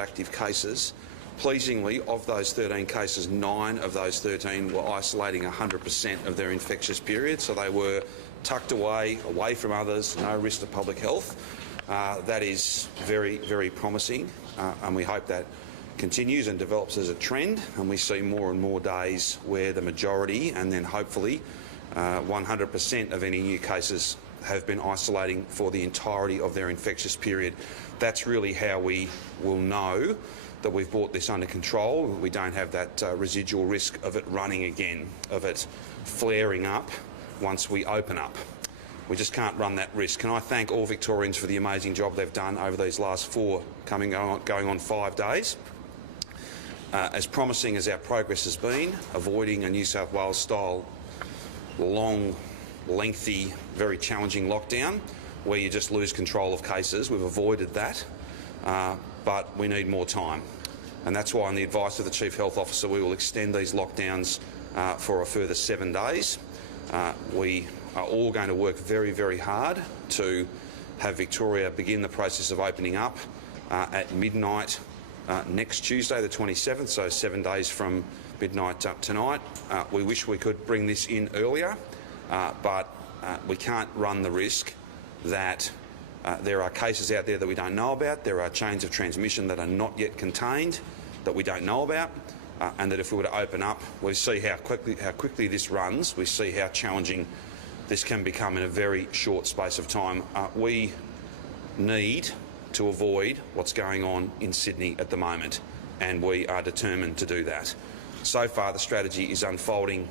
active cases. Pleasingly, of those 13 cases, 9 of those 13 were isolating 100% of their infectious period, so they were tucked away from others, no risk to public health. That is very, very promising, and we hope that continues and develops as a trend, and we see more and more days where the majority, and then hopefully 100% of any new cases have been isolating for the entirety of their infectious period. That's really how we will know that we've brought this under control. We don't have that residual risk of it running again, of it flaring up once we open up. We just can't run that risk. And I thank all Victorians for the amazing job they've done over these last going on 5 days. As promising as our progress has been, avoiding a New South Wales-style long, lengthy, very challenging lockdown where you just lose control of cases, we've avoided that. But we need more time, and that's why on the advice of the Chief Health Officer we will extend these lockdowns for a further 7 days. We are all going to work very, very hard to have Victoria begin the process of opening up at midnight next Tuesday the 27th, so 7 days from midnight tonight. We wish we could bring this in earlier, but we can't run the risk that there are cases out there that we don't know about, there are chains of transmission that are not yet contained that we don't know about, and that if we were to open up, we see how quickly this runs, we see how challenging this can become in a very short space of time. We need to avoid what's going on in Sydney at the moment, and we are determined to do that. So far the strategy is unfolding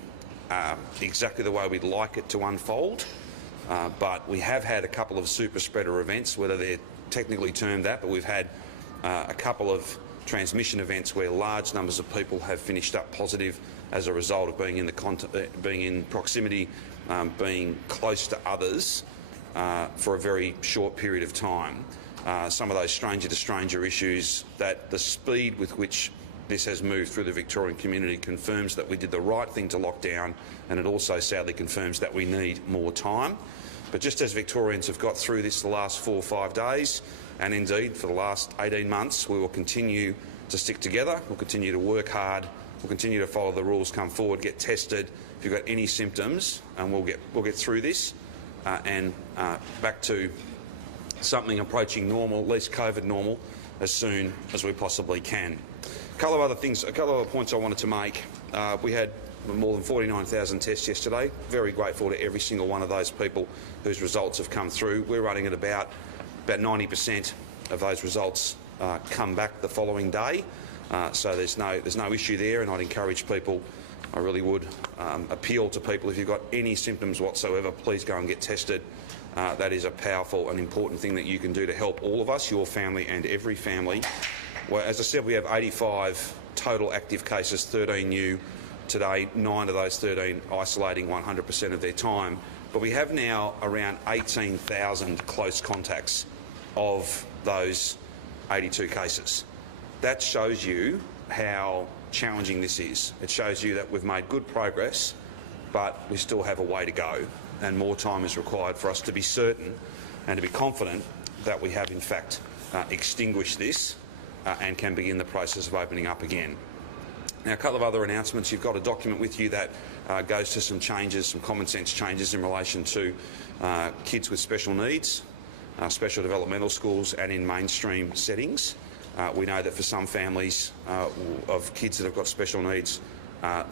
exactly the way we'd like it to unfold. But we have had a couple of super spreader events, whether they're technically termed that, but we've had a couple of transmission events where large numbers of people have finished up positive as a result of being in proximity, being close to others for a very short period of time. Some of those stranger-to-stranger issues, that the speed with which this has moved through the Victorian community confirms that we did the right thing to lock down, and it also sadly confirms that we need more time. But just as Victorians have got through this the last 4 or 5 days, and indeed for the last 18 months, we will continue to stick together, we'll continue to work hard, we'll continue to follow the rules, come forward, get tested if you've got any symptoms, and we'll get through this and back to something approaching normal, at least COVID normal, as soon as we possibly can. A couple of other points I wanted to make. We had more than 49,000 tests yesterday. Very grateful to every single one of those people whose results have come through. We're running at about 90% of those results come back the following day. So there's no issue there, and I'd encourage people, I really would appeal to people, if you've got any symptoms whatsoever, please go and get tested. That is a powerful and important thing that you can do to help all of us, your family and every family. Well, as I said, we have 85 total active cases, 13 new today, 9 of those 13 isolating 100% of their time. But we have now around 18,000 close contacts of those 82 cases. That shows you how challenging this is. It shows you that we've made good progress, but we still have a way to go, and more time is required for us to be certain and to be confident that we have in fact extinguished this and can begin the process of opening up again. Now, a couple of other announcements. You've got a document with you that goes to some changes, some common sense changes in relation to kids with special needs, special developmental schools and in mainstream settings. We know that for some families of kids that have got special needs,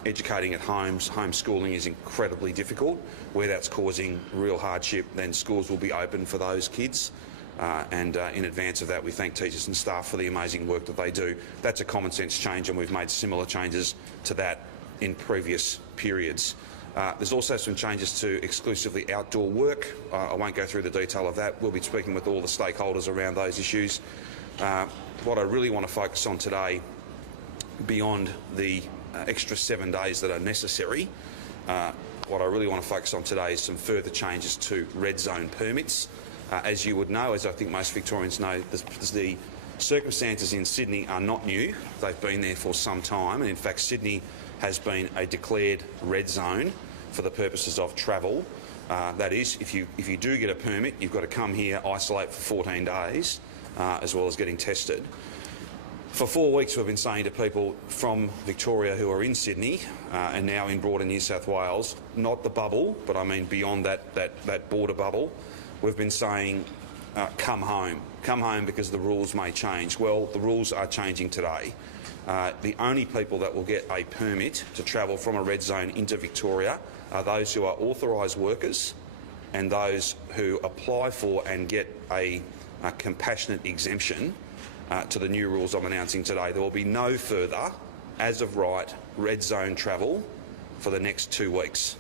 educating at homes, homeschooling is incredibly difficult. Where that's causing real hardship, then schools will be open for those kids. And in advance of that, we thank teachers and staff for the amazing work that they do. That's a common sense change, and we've made similar changes to that in previous periods. There's also some changes to exclusively outdoor work. I won't go through the detail of that. We'll be speaking with all the stakeholders around those issues. What I really want to focus on today, beyond the extra 7 days that are necessary, what I really want to focus on today is some further changes to red zone permits. As you would know, as I think most Victorians know, the circumstances in Sydney are not new. They've been there for some time, and in fact Sydney has been a declared red zone for the purposes of travel. That is, if you do get a permit, you've got to come here, isolate for 14 days, as well as getting tested. For 4 weeks we've been saying to people from Victoria who are in Sydney and now in broader New South Wales, not the bubble, but I mean beyond that border bubble, we've been saying come home. Come home because the rules may change. Well, the rules are changing today. The only people that will get a permit to travel from a red zone into Victoria are those who are authorised workers and those who apply for and get a compassionate exemption to the new rules I'm announcing today. There will be no further, as of right, red zone travel for the next 2 weeks.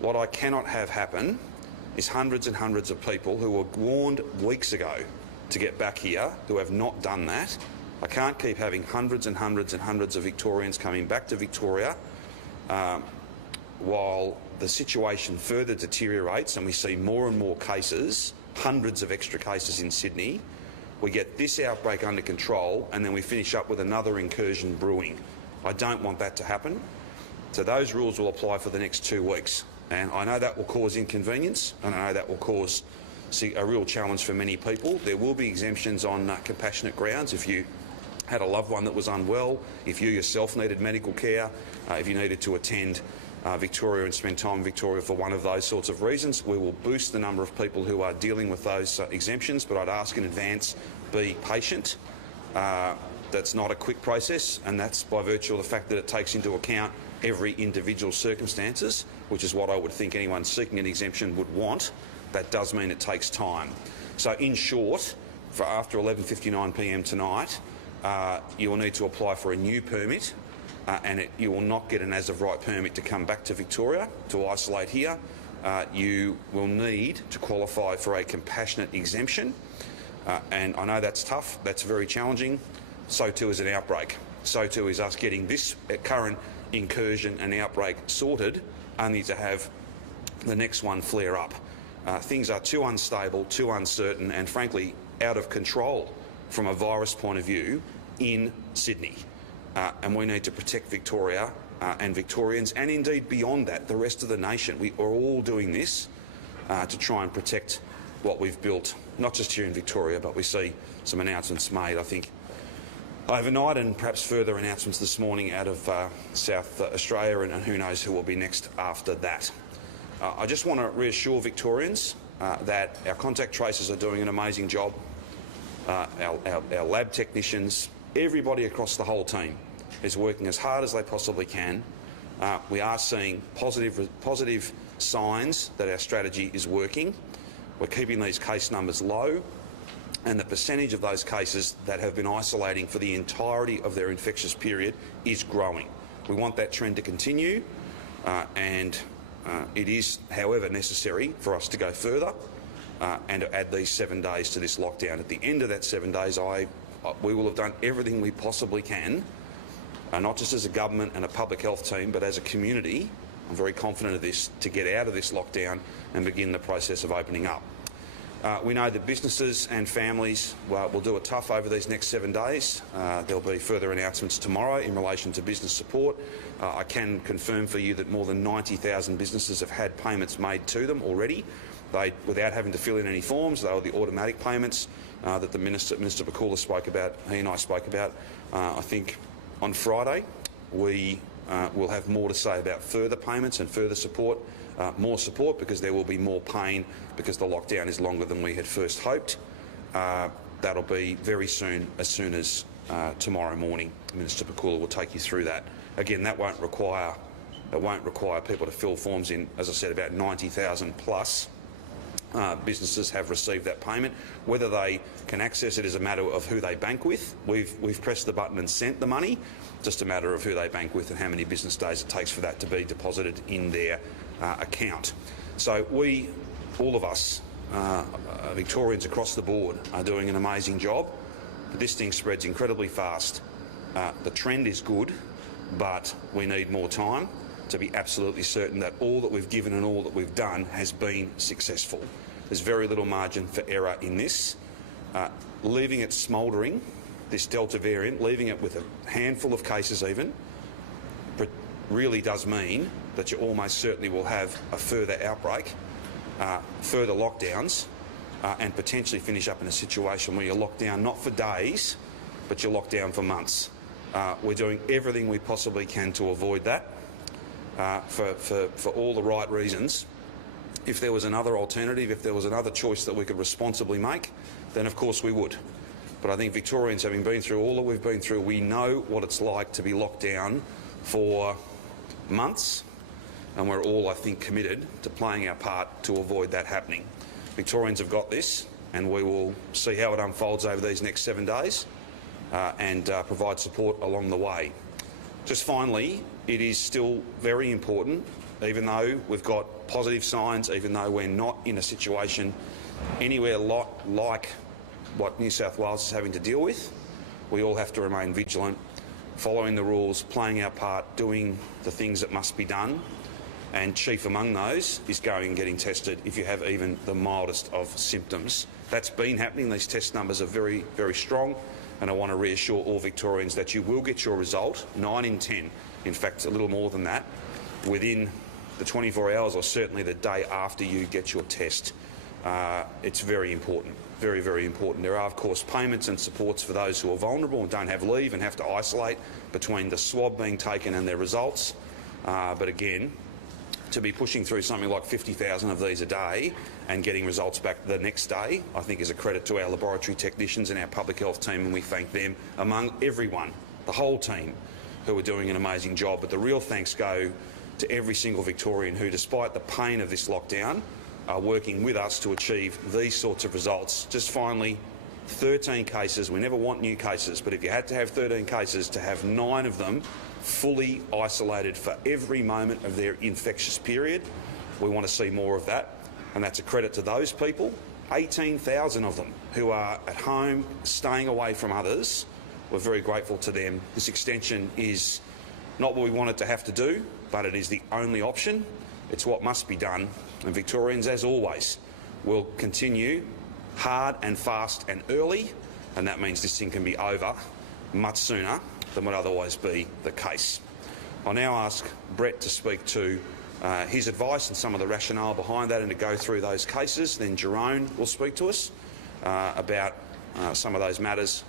What I cannot have happen is hundreds and hundreds of people who were warned weeks ago to get back here who have not done that. I can't keep having hundreds and hundreds and hundreds of Victorians coming back to Victoria while the situation further deteriorates and we see more and more cases, hundreds of extra cases in Sydney. We get this outbreak under control and then we finish up with another incursion brewing. I don't want that to happen. So those rules will apply for the next 2 weeks. And I know that will cause inconvenience and I know that will cause a real challenge for many people. There will be exemptions on compassionate grounds if you had a loved one that was unwell, if you yourself needed medical care, if you needed to attend Victoria and spend time in Victoria for one of those sorts of reasons. We will boost the number of people who are dealing with those exemptions, but I'd ask in advance, be patient. That's not a quick process, and that's by virtue of the fact that it takes into account every individual circumstances, which is what I would think anyone seeking an exemption would want. That does mean it takes time. So in short, for after 11:59 p.m. tonight, you will need to apply for a new permit and you will not get an as-of-right permit to come back to Victoria to isolate here. You will need to qualify for a compassionate exemption, and I know that's tough, that's very challenging. So too is an outbreak. So too is us getting this current incursion and outbreak sorted, only to have the next one flare up. Things are too unstable, too uncertain, and frankly out of control from a virus point of view in Sydney. And we need to protect Victoria and Victorians, and indeed beyond that, the rest of the nation. We are all doing this to try and protect what we've built, not just here in Victoria, but we see some announcements made, I think, overnight, and perhaps further announcements this morning out of South Australia, and who knows who will be next after that. I just want to reassure Victorians that our contact tracers are doing an amazing job. Our lab technicians, everybody across the whole team is working as hard as they possibly can. We are seeing positive signs that our strategy is working. We're keeping these case numbers low, and the percentage of those cases that have been isolating for the entirety of their infectious period is growing. We want that trend to continue, and it is, however, necessary for us to go further and to add these 7 days to this lockdown. At the end of that 7 days, we will have done everything we possibly can, not just as a government and a public health team, but as a community. I'm very confident of this, to get out of this lockdown and begin the process of opening up. We know that businesses and families will do it tough over these next 7 days. There'll be further announcements tomorrow in relation to business support. I can confirm for you that more than 90,000 businesses have had payments made to them already. Without having to fill in any forms, they were the automatic payments that the Minister Pakula spoke about, he and I spoke about. I think on Friday we will have more to say about further payments and further support, more support, because there will be more pain because the lockdown is longer than we had first hoped. That'll be very soon, as soon as tomorrow morning. Minister Pakula will take you through that. Again, that won't require people to fill forms in. As I said, about 90,000 plus businesses have received that payment. Whether they can access it is a matter of who they bank with. We've pressed the button and sent the money. Just a matter of who they bank with and how many business days it takes for that to be deposited in their account. So we, all of us, Victorians across the board, are doing an amazing job. But this thing spreads incredibly fast. The trend is good, but we need more time to be absolutely certain that all that we've given and all that we've done has been successful. There's very little margin for error in this. Leaving it smouldering, this Delta variant, leaving it with a handful of cases even, really does mean that you almost certainly will have a further outbreak, further lockdowns, and potentially finish up in a situation where you're locked down not for days, but you're locked down for months. We're doing everything we possibly can to avoid that for all the right reasons. If there was another alternative, if there was another choice that we could responsibly make, then of course we would. But I think Victorians, having been through all that we've been through, we know what it's like to be locked down for months, and we're all, I think, committed to playing our part to avoid that happening. Victorians have got this, and we will see how it unfolds over these next 7 days and provide support along the way. Just finally, it is still very important, even though we've got positive signs, even though we're not in a situation anywhere like what New South Wales is having to deal with, we all have to remain vigilant, following the rules, playing our part, doing the things that must be done, and chief among those is going and getting tested if you have even the mildest of symptoms. That's been happening. These test numbers are very, very strong, and I want to reassure all Victorians that you will get your result, 9 in 10, in fact a little more than that, within the 24 hours or certainly the day after you get your test. It's very important, very, very important. There are, of course, payments and supports for those who are vulnerable and don't have leave and have to isolate between the swab being taken and their results. But again, to be pushing through something like 50,000 of these a day and getting results back the next day, I think is a credit to our laboratory technicians and our public health team, and we thank them among everyone, the whole team, who are doing an amazing job. But the real thanks go to every single Victorian who, despite the pain of this lockdown, are working with us to achieve these sorts of results. Just finally, 13 cases. We never want new cases, but if you had to have 13 cases, to have 9 of them fully isolated for every moment of their infectious period, we want to see more of that, and that's a credit to those people, 18,000 of them, who are at home, staying away from others. We're very grateful to them. This extension is not what we wanted to have to do, but it is the only option. It's what must be done, and Victorians, as always, will continue hard and fast and early, and that means this thing can be over much sooner than would otherwise be the case. I'll now ask Brett to speak to his advice and some of the rationale behind that and to go through those cases. Then Jerome will speak to us about some of those matters,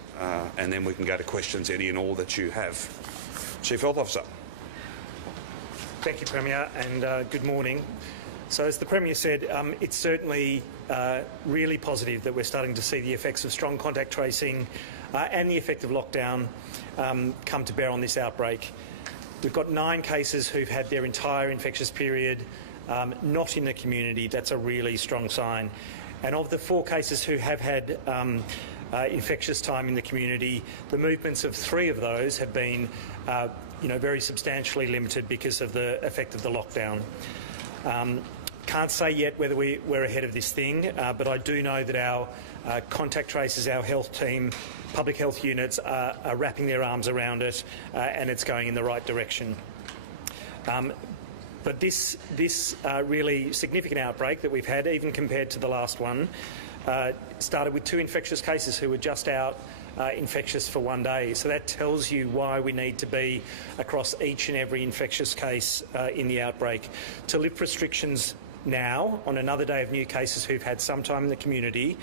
and then we can go to questions, any and all that you have. Chief Health Officer. Thank you, Premier, and good morning. So as the Premier said, it's certainly really positive that we're starting to see the effects of strong contact tracing and the effect of lockdown come to bear on this outbreak. We've got 9 cases who've had their entire infectious period not in the community. That's a really strong sign. And of the 4 cases who have had infectious time in the community, the movements of 3 of those have been very substantially limited because of the effect of the lockdown. Can't say yet whether we're ahead of this thing, but I do know that our contact tracers, our health team, public health units are wrapping their arms around it, and it's going in the right direction. But this really significant outbreak that we've had, even compared to the last one, started with 2 infectious cases who were just out infectious for 1 day. So that tells you why we need to be across each and every infectious case in the outbreak. To lift restrictions now on another day of new cases who've had some time in the community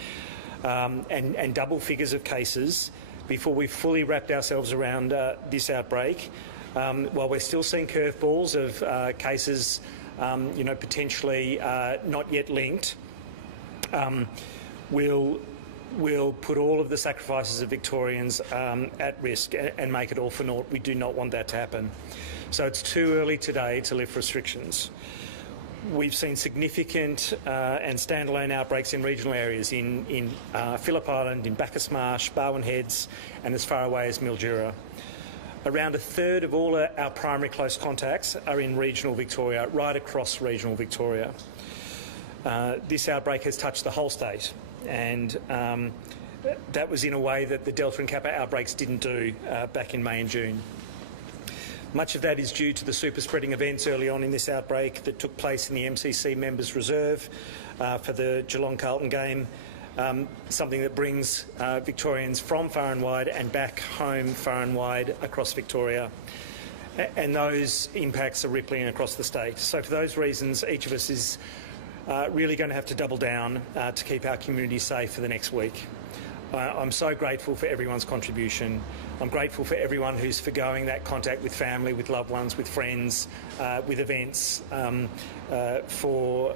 and double figures of cases before we've fully wrapped ourselves around this outbreak, while we're still seeing curveballs of cases potentially not yet linked, we'll put all of the sacrifices of Victorians at risk and make it all for naught. We do not want that to happen. So it's too early today to lift restrictions. We've seen significant and standalone outbreaks in regional areas in Phillip Island, in Bacchus Marsh, Barwon Heads, and as far away as Mildura. Around 1/3 of all our primary close contacts are in regional Victoria, right across regional Victoria. This outbreak has touched the whole state, and that was in a way that the Delta and Kappa outbreaks didn't do back in May and June. Much of that is due to the super spreading events early on in this outbreak that took place in the MCC Members Reserve for the Geelong-Carlton game, something that brings Victorians from far and wide and back home far and wide across Victoria. And those impacts are rippling across the state. So for those reasons, each of us is really going to have to double down to keep our community safe for the next week. I'm so grateful for everyone's contribution. I'm grateful for everyone who's forgoing that contact with family, with loved ones, with friends, with events for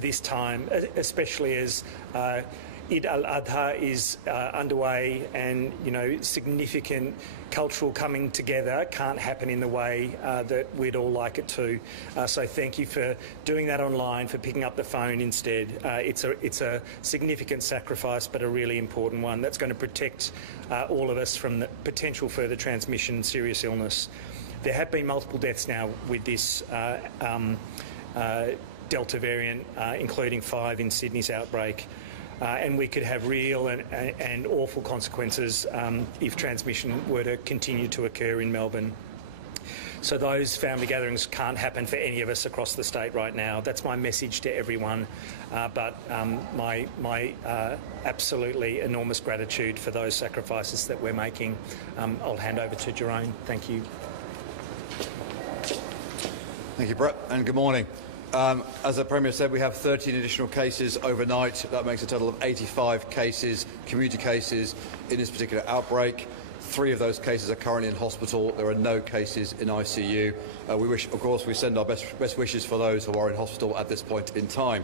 this time, especially as Eid al-Adha is underway, and significant cultural coming together can't happen in the way that we'd all like it to. So thank you for doing that online, for picking up the phone instead. It's a significant sacrifice, but a really important one that's going to protect all of us from the potential further transmission and serious illness. There have been multiple deaths now with this Delta variant, including 5 in Sydney's outbreak. And we could have real and awful consequences if transmission were to continue to occur in Melbourne. So those family gatherings can't happen for any of us across the state right now. That's my message to everyone. But my absolutely enormous gratitude for those sacrifices that we're making. I'll hand over to Jerome. Thank you. Thank you, Brett, and good morning. As the Premier said, we have 13 additional cases overnight. That makes a total of 85 cases, community cases, in this particular outbreak. 3 of those cases are currently in hospital. There are no cases in ICU. We send our best wishes for those who are in hospital at this point in time.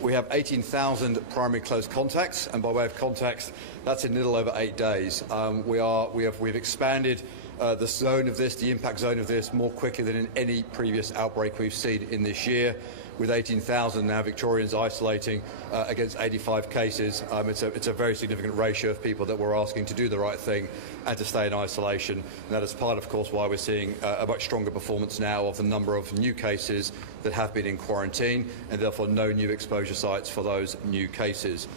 We have 18,000 primary close contacts, and by way of context, that's in a little over 8 days. We've expanded the zone of this, the impact zone of this, more quickly than in any previous outbreak we've seen in this year. With 18,000 now Victorians isolating against 85 cases, it's a very significant ratio of people that we're asking to do the right thing and to stay in isolation. And that is part, of course, why we're seeing a much stronger performance now of the number of new cases that have been in quarantine, and therefore no new exposure sites for those new cases.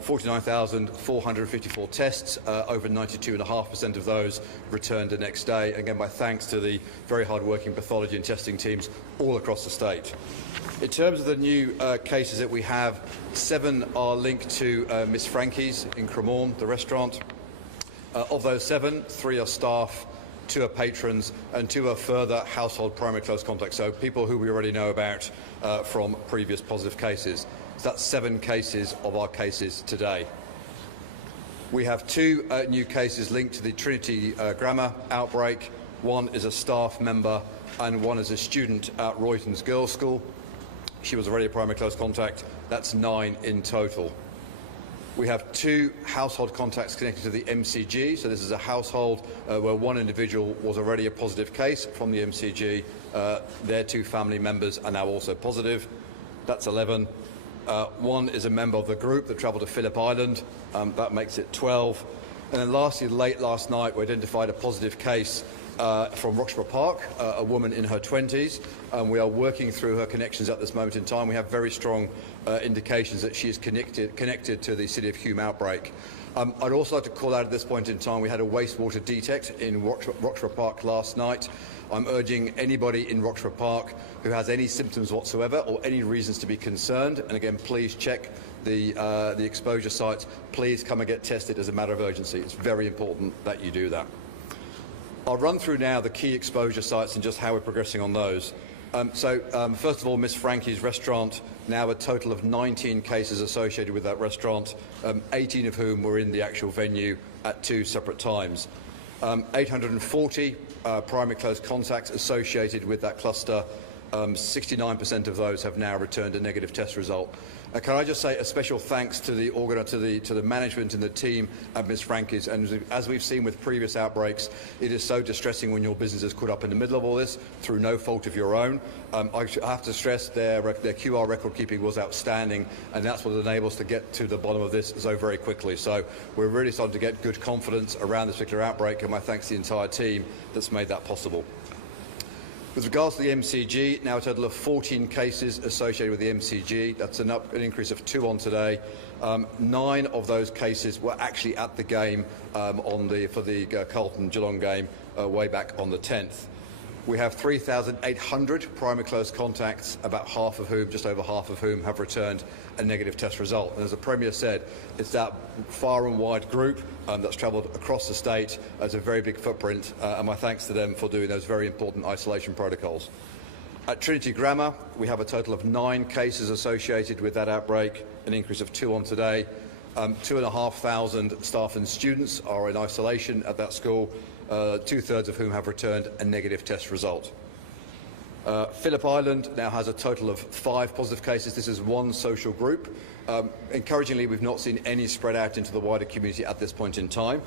49,454 tests, over 92.5% of those returned the next day. Again, my thanks to the very hard-working pathology and testing teams all across the state. In terms of the new cases that we have, 7 are linked to Miss Frankie's in Cremorne, the restaurant. Of those 7, 3 are staff, 2 are patrons, and 2 are further household primary close contacts, so people who we already know about from previous positive cases. So that's 7 cases of our cases today. We have 2 new cases linked to the Trinity Grammar outbreak. 1 is a staff member and 1 is a student at Royton's Girls' School. She was already a primary close contact. That's 9 in total. We have 2 household contacts connected to the MCG. So this is a household where 1 individual was already a positive case from the MCG. Their 2 family members are now also positive. That's 11. 1 is a member of the group that travelled to Phillip Island. That makes it 12. And then lastly, late last night, we identified a positive case from Roxburgh Park, a woman in her 20s. We are working through her connections at this moment in time. We have very strong indications that she is connected to the City of Hume outbreak. I'd also like to call out at this point in time, we had a wastewater detect in Roxburgh Park last night. I'm urging anybody in Roxburgh Park who has any symptoms whatsoever or any reasons to be concerned, and again, please check the exposure sites. Please come and get tested as a matter of urgency. It's very important that you do that. I'll run through now the key exposure sites and just how we're progressing on those. First of all, Miss Frankie's restaurant, now a total of 19 cases associated with that restaurant, 18 of whom were in the actual venue at 2 separate times. 840 primary close contacts associated with that cluster. 69% of those have now returned a negative test result. Can I just say a special thanks to the management and the team at Miss Frankie's. And as we've seen with previous outbreaks, it is so distressing when your business is caught up in the middle of all this through no fault of your own. I have to stress their QR record keeping was outstanding, and that's what enabled us to get to the bottom of this so very quickly. So we're really starting to get good confidence around this particular outbreak, and my thanks to the entire team that's made that possible. With regards to the MCG, now a total of 14 cases associated with the MCG. That's an increase of 2 on today. 9 of those cases were actually at the game for the Carlton-Geelong game way back on the 10th. We have 3,800 primary close contacts, about half of whom, just over half of whom, have returned a negative test result. And as the Premier said, it's that far and wide group that's travelled across the state. It's a very big footprint, and my thanks to them for doing those very important isolation protocols. At Trinity Grammar, we have a total of 9 cases associated with that outbreak, an increase of 2 on today. 2,500 staff and students are in isolation at that school, 2/3 of whom have returned a negative test result. Phillip Island now has a total of 5 positive cases. This is one social group. Encouragingly, we've not seen any spread out into the wider community at this point in time.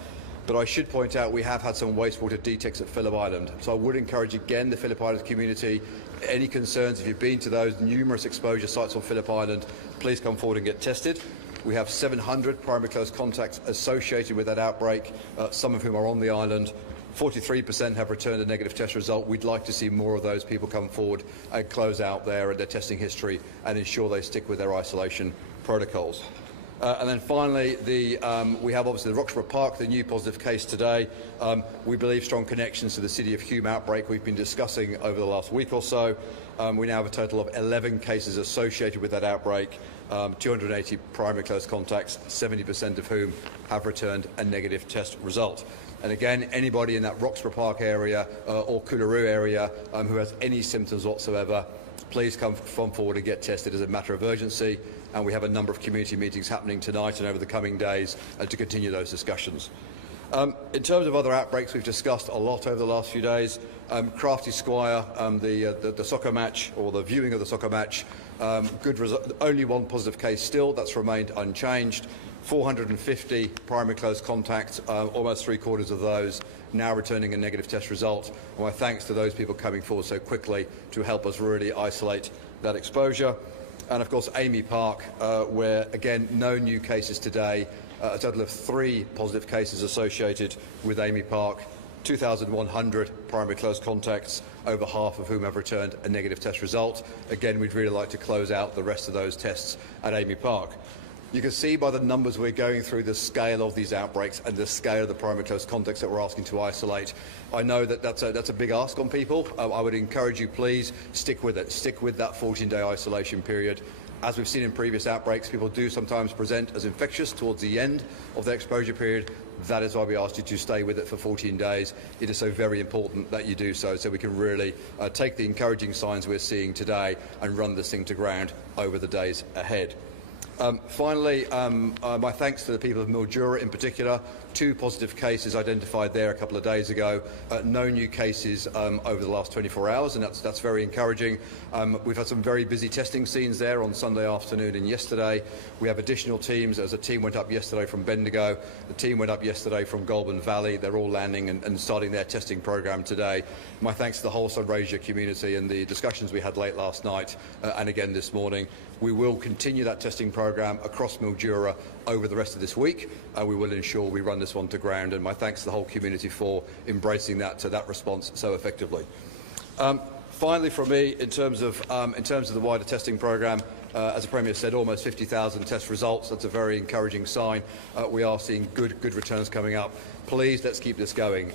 But I should point out we have had some wastewater deticks at Phillip Island. So I would encourage again the Phillip Island community, any concerns, if you've been to those numerous exposure sites on Phillip Island, please come forward and get tested. We have 700 primary close contacts associated with that outbreak, some of whom are on the island. 43% have returned a negative test result. We'd like to see more of those people come forward and close out their testing history and ensure they stick with their isolation protocols. And then finally, we have obviously the Roxburgh Park, the new positive case today. We believe strong connections to the City of Hume outbreak we've been discussing over the last week or so. We now have a total of 11 cases associated with that outbreak, 280 primary close contacts, 70% of whom have returned a negative test result. And again, anybody in that Roxburgh Park area or Coolaroo area who has any symptoms whatsoever, please come forward and get tested as a matter of urgency. And we have a number of community meetings happening tonight and over the coming days to continue those discussions. In terms of other outbreaks, we've discussed a lot over the last few days. Crafty Squire, the soccer match, or the viewing of the soccer match, good result. Only one positive case still. That's remained unchanged. 450 primary close contacts, almost 3/4 of those now returning a negative test result. And my thanks to those people coming forward so quickly to help us really isolate that exposure. And of course, Amy Park, where again, no new cases today, a total of 3 positive cases associated with Amy Park, 2,100 primary close contacts, over half of whom have returned a negative test result. Again, we'd really like to close out the rest of those tests at Amy Park. You can see by the numbers we're going through the scale of these outbreaks and the scale of the primary close contacts that we're asking to isolate. I know that that's a big ask on people. I would encourage you, please, stick with it. Stick with that 14-day isolation period. As we've seen in previous outbreaks, people do sometimes present as infectious towards the end of their exposure period. That is why we asked you to stay with it for 14 days. It is so very important that you do so we can really take the encouraging signs we're seeing today and run this thing to ground over the days ahead. Finally, my thanks to the people of Mildura in particular. 2 positive cases identified there a couple of days ago. No new cases over the last 24 hours, and that's very encouraging. We've had some very busy testing scenes there on Sunday afternoon and yesterday. We have additional teams. As a team went up yesterday from Bendigo, the team went up yesterday from Goulburn Valley. They're all landing and starting their testing program today. My thanks to the whole Sunraysia community and the discussions we had late last night and again this morning. We will continue that testing program across Mildura over the rest of this week. We will ensure we run this one to ground, and my thanks to the whole community for embracing that response so effectively. Finally, from me, in terms of the wider testing program, as the Premier said, almost 50,000 test results. That's a very encouraging sign. We are seeing good returns coming up. Please, let's keep this going.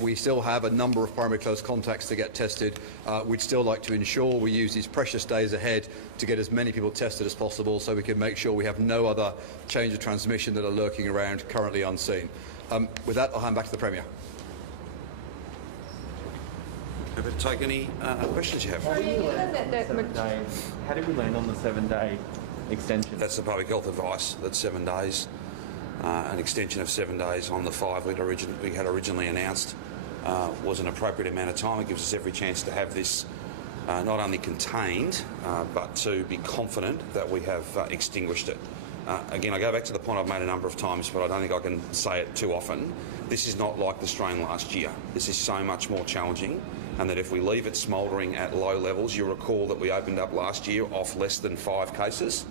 We still have a number of primary close contacts to get tested. We'd still like to ensure we use these precious days ahead to get as many people tested as possible so we can make sure we have no other chains of transmission that are lurking around currently unseen. With that, I'll hand back to the Premier. Happy to take any questions you have. How did we land on the 7-day extension? That's the public health advice. That's 7 days. An extension of 7 days on the 5 we had originally announced was an appropriate amount of time. It gives us every chance to have this not only contained, but to be confident that we have extinguished it. Again, I go back to the point I've made a number of times, but I don't think I can say it too often. This is not like the strain last year. This is so much more challenging, and that if we leave it smouldering at low levels, you'll recall that we opened up last year off less than 5 cases.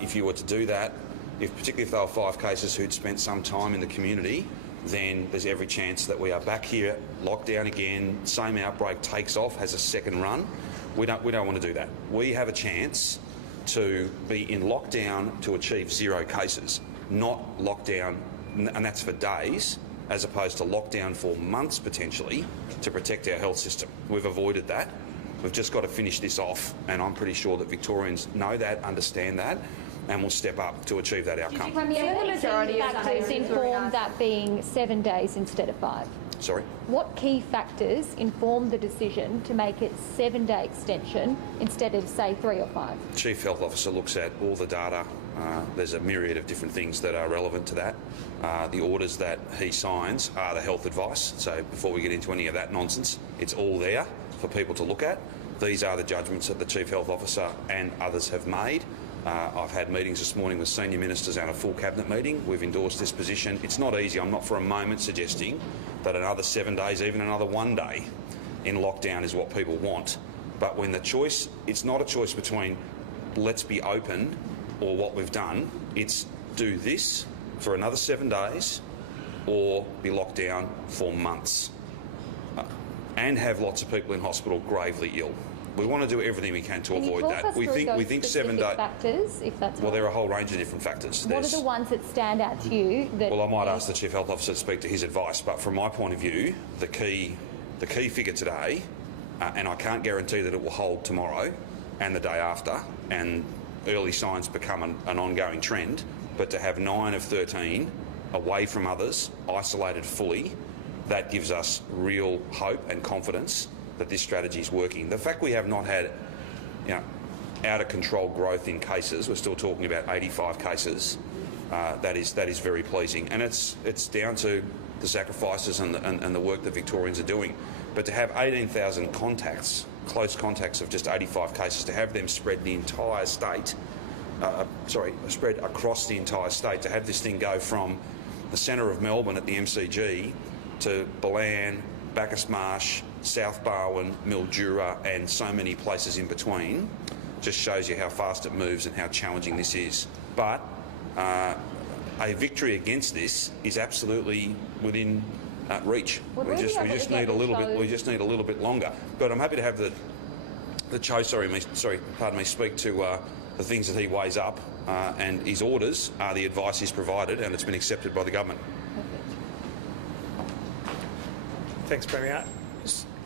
If you were to do that, particularly if there were 5 cases who'd spent some time in the community, then there's every chance that we are back here, locked down again, same outbreak takes off, has a second run. We don't want to do that. We have a chance to be in lockdown to achieve 0 cases, not lockdown, and that's for days, as opposed to lockdown for months potentially to protect our health system. We've avoided that. We've just got to finish this off, and I'm pretty sure that Victorians know that, understand that, and will step up to achieve that outcome. What factors inform that being 7 days instead of 5? Sorry? What key factors inform the decision to make it 7-day extension instead of, say, 3 or 5? Chief Health Officer looks at all the data There's a myriad of different things that are relevant to that. The orders that he signs are the health advice. So before we get into any of that nonsense, it's all there for people to look at. These are the judgments that the Chief Health Officer and others have made. I've had meetings this morning with senior ministers and a full cabinet meeting. We've endorsed this position. It's not easy. I'm not for a moment suggesting that another 7 days, even another 1 day in lockdown is what people want. But when the choice, it's not a choice between let's be open or what we've done. It's do this for another 7 days or be locked down for months and have lots of people in hospital gravely ill. We want to do everything we can to avoid that. We think 7 days. Factors, if that's well, there are a whole range of different factors. What are the ones that stand out to you? Well, I might ask the Chief Health Officer to speak to his advice, but from my point of view, the key figure today, and I can't guarantee that it will hold tomorrow and the day after, and early signs become an ongoing trend, but to have 9 of 13 away from others, isolated fully, that gives us real hope and confidence that this strategy is working. The fact we have not had out of control growth in cases, we're still talking about 85 cases, that is very pleasing. And it's down to the sacrifices and the work that Victorians are doing. But to have 18,000 contacts, close contacts of just 85 cases, to have them spread the entire state, spread across the entire state, to have this thing go from the centre of Melbourne at the MCG to Balan, Bacchus Marsh, South Barwon, Mildura and so many places in between, just shows you how fast it moves and how challenging this is. But a victory against this is absolutely within reach. We just need a little bit longer. But I'm happy to have the Cho speak to the things that he weighs up, and his orders are the advice he's provided, and it's been accepted by the government. Thanks, Premier.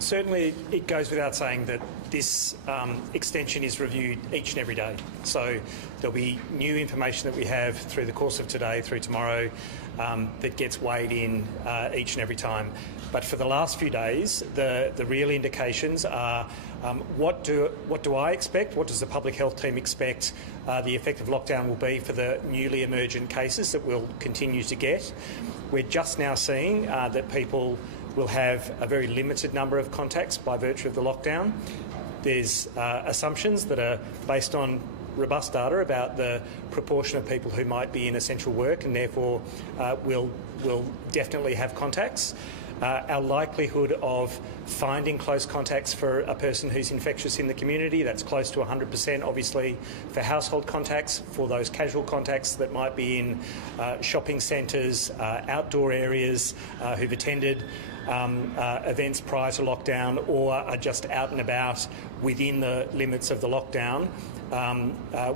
Certainly, it goes without saying that this extension is reviewed each and every day. So there'll be new information that we have through the course of today, through tomorrow, that gets weighed in each and every time. But for the last few days, the real indications are what do I expect? What does the public health team expect the effect of lockdown will be for the newly emergent cases that we'll continue to get? We're just now seeing that people will have a very limited number of contacts by virtue of the lockdown. There's assumptions that are based on robust data about the proportion of people who might be in essential work and therefore will definitely have contacts. Our likelihood of finding close contacts for a person who's infectious in the community, that's close to 100%, obviously, for household contacts, for those casual contacts that might be in shopping centres, outdoor areas, who've attended events prior to lockdown or are just out and about within the limits of the lockdown,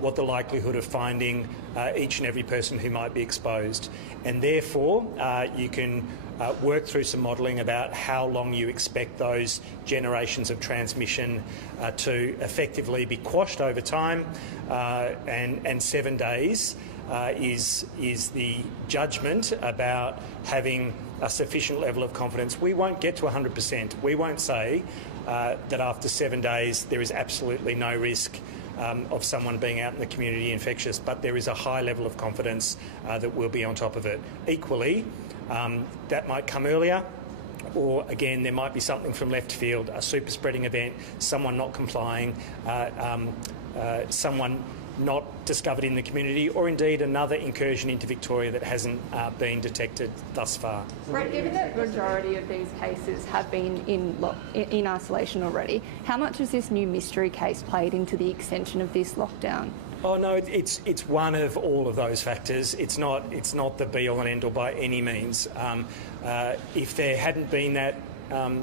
what the likelihood of finding each and every person who might be exposed. And therefore, you can work through some modelling about how long you expect those generations of transmission to effectively be quashed over time, and 7 days is the judgment about having a sufficient level of confidence. We won't get to 100%. We won't say that after 7 days there is absolutely no risk of someone being out in the community infectious, but there is a high level of confidence that we'll be on top of it. Equally, that might come earlier, or again there might be something from left field, a super spreading event, someone not complying, someone not discovered in the community, or indeed another incursion into Victoria that hasn't been detected thus far. Brett, given that the majority of these cases have been in isolation already, how much has this new mystery case played into the extension of this lockdown? Oh no, it's one of all of those factors. It's not the be all and end all by any means. If there hadn't been that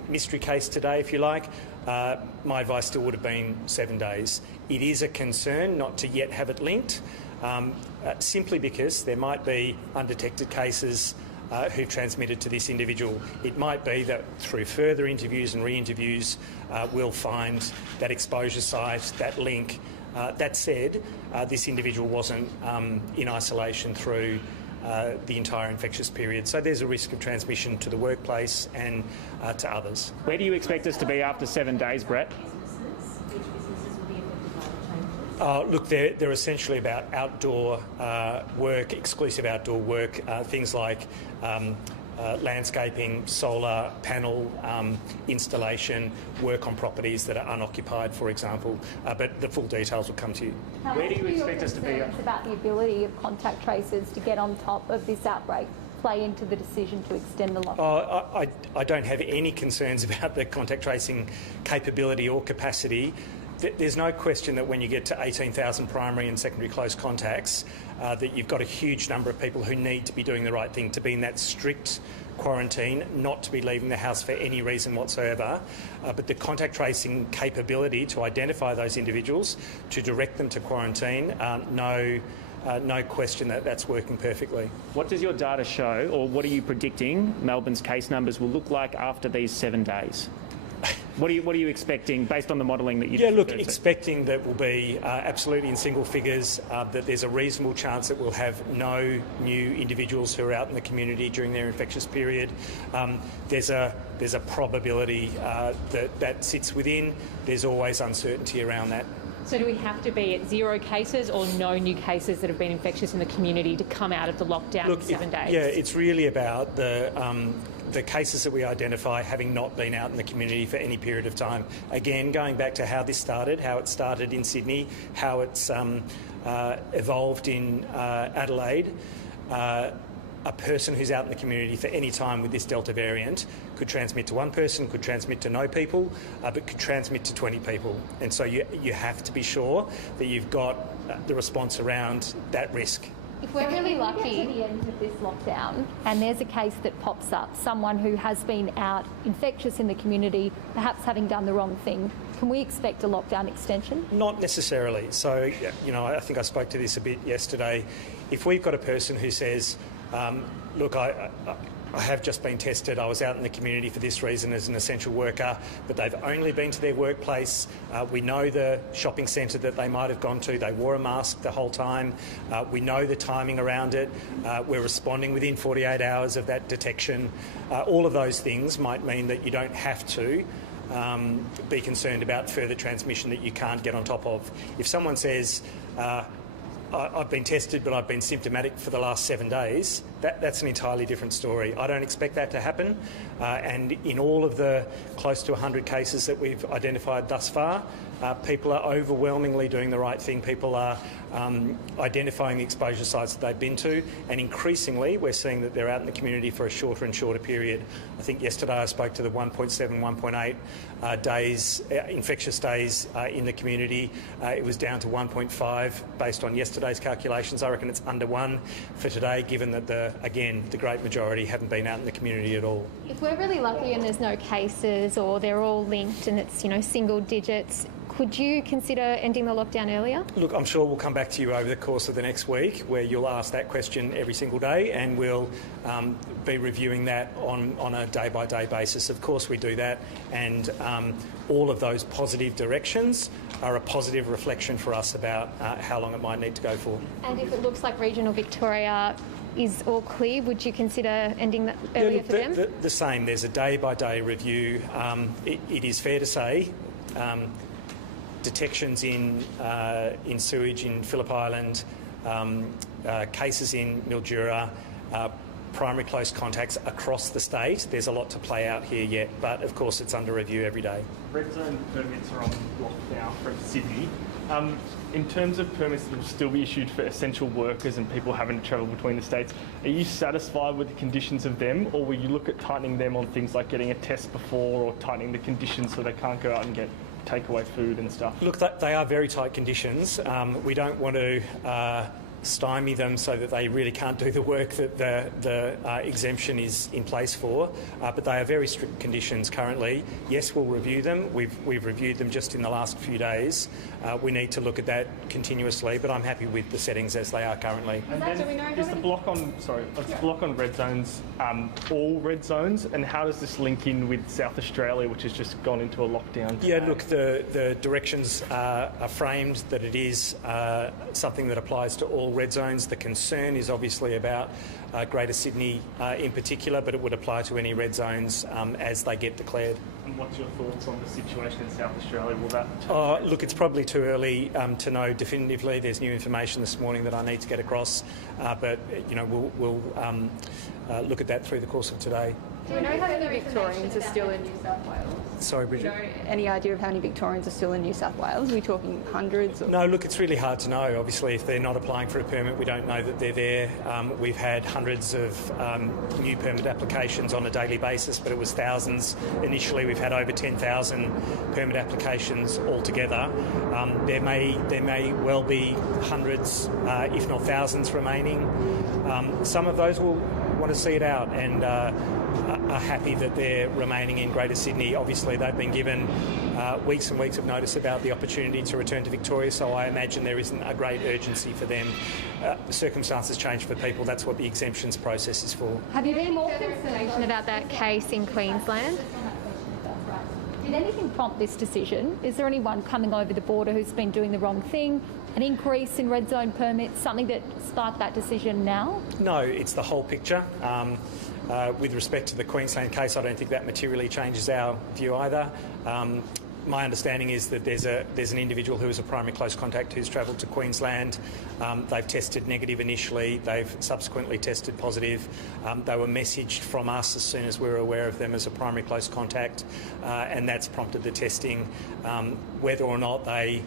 mystery case today, if you like, my advice still would have been 7 days. It is a concern not to yet have it linked, simply because there might be undetected cases who've transmitted to this individual. It might be that through further interviews and re-interviews we'll find that exposure site, that link. That said, this individual wasn't in isolation through the entire infectious period. So there's a risk of transmission to the workplace and to others. Where do you expect us to be after 7 days, Brett? Look, they're essentially about outdoor work, exclusive outdoor work, things like landscaping, solar panel installation, work on properties that are unoccupied, for example. But the full details will come to you. Where do you expect us to be? About the ability of contact tracers to get on top of this outbreak play into the decision to extend the lockdown? I don't have any concerns about the contact tracing capability or capacity. There's no question that when you get to 18,000 primary and secondary close contacts, that you've got a huge number of people who need to be doing the right thing, to be in that strict quarantine, not to be leaving the house for any reason whatsoever. But the contact tracing capability to identify those individuals, to direct them to quarantine, no question that that's working perfectly. What does your data show, or what are you predicting Melbourne's case numbers will look like after these 7 days? What are you expecting based on the modelling that you did? Yeah, look, expecting that we'll be absolutely in single figures, that there's a reasonable chance that we'll have no new individuals who are out in the community during their infectious period. There's a probability that sits within. There's always uncertainty around that. So do we have to be at 0 cases or no new cases that have been infectious in the community to come out of the lockdown in 7 days? Yeah, it's really about the cases that we identify having not been out in the community for any period of time. Again, going back to how this started, how it started in Sydney, how it's evolved in Adelaide. A person who's out in the community for any time with this Delta variant could transmit to one person, could transmit to no people, but could transmit to 20 people. And so you have to be sure that you've got the response around that risk. If we're really lucky at the end of this lockdown and there's a case that pops up, someone who has been out infectious in the community, perhaps having done the wrong thing, can we expect a lockdown extension? Not necessarily. So, I think I spoke to this a bit yesterday. If we've got a person who says, look, I have just been tested, I was out in the community for this reason as an essential worker, but they've only been to their workplace. We know the shopping centre that they might have gone to. They wore a mask the whole time. We know the timing around it. We're responding within 48 hours of that detection. All of those things might mean that you don't have to be concerned about further transmission that you can't get on top of. If someone says, I've been tested but I've been symptomatic for the last 7 days, that's an entirely different story. I don't expect that to happen, and in all of the close to 100 cases that we've identified thus far, people are overwhelmingly doing the right thing. People are identifying the exposure sites that they've been to, and increasingly we're seeing that they're out in the community for a shorter and shorter period. I think yesterday I spoke to the 1.7, 1.8 days, infectious days in the community. It was down to 1.5 based on yesterday's calculations. I reckon it's under 1 for today, given that the great majority haven't been out in the community at all. If we're really lucky and there's no cases or they're all linked and it's, single digits, could you consider ending the lockdown earlier? Look, I'm sure we'll come back to you over the course of the next week where you'll ask that question every single day, and we'll be reviewing that on a day-by-day basis. Of course we do that, and all of those positive directions are a positive reflection for us about how long it might need to go for. And if it looks like regional Victoria is all clear, would you consider ending that earlier for them? The same. There's a day-by-day review. It is fair to say detections in sewage in Phillip Island, cases in Mildura, primary close contacts across the state. There's a lot to play out here yet, but of course it's under review every day. Red zone permits are on lockdown from Sydney. In terms of permits that will still be issued for essential workers and people having to travel between the states, are you satisfied with the conditions of them, or will you look at tightening them on things like getting a test before, or tightening the conditions so they can't go out and get takeaway food and stuff? Look, they are very tight conditions. We don't want to stymie them so that they really can't do the work that the exemption is in place for, but they are very strict conditions currently. Yes, we'll review them. We've reviewed them just in the last few days. We need to look at that continuously, but I'm happy with the settings as they are currently. And then is the block on red zones all red zones, and how does this link in with South Australia, which has just gone into a lockdown today? Yeah, look, the directions are framed that it is something that applies to all all red zones. The concern is obviously about Greater Sydney in particular, but it would apply to any red zones as they get declared. And what's your thoughts on the situation in South Australia? Will that... Look, it's probably too early to know definitively. There's new information this morning that I need to get across, but we'll look at that through the course of today. Do we know how many Victorians are still in New South Wales? Sorry, Bridget. Do you know any idea of how many Victorians are still in New South Wales? Are we talking hundreds? Or... No, look, it's really hard to know. Obviously, if they're not applying for a permit, we don't know that they're there. We've had hundreds of new permit applications on a daily basis, but it was thousands. Initially, we've had over 10,000 permit applications altogether. There may well be hundreds, if not thousands, remaining. Some of those will want to see it out and are happy that they're remaining in Greater Sydney. Obviously, they've been given weeks and weeks of notice about the opportunity to return to Victoria, so I imagine there isn't a great urgency for them. Circumstances change for people. That's what the exemptions process is for. Have you been more concerned about that case in Queensland? Did anything prompt this decision? Is there anyone coming over the border who's been doing the wrong thing? An increase in red zone permits, something that sparked that decision now? No, it's the whole picture. With respect to the Queensland case, I don't think that materially changes our view either. My understanding is that there's an individual who is a primary close contact who's travelled to Queensland. They've tested negative initially. They've subsequently tested positive. They were messaged from us as soon as we were aware of them as a primary close contact, and that's prompted the testing. Whether or not they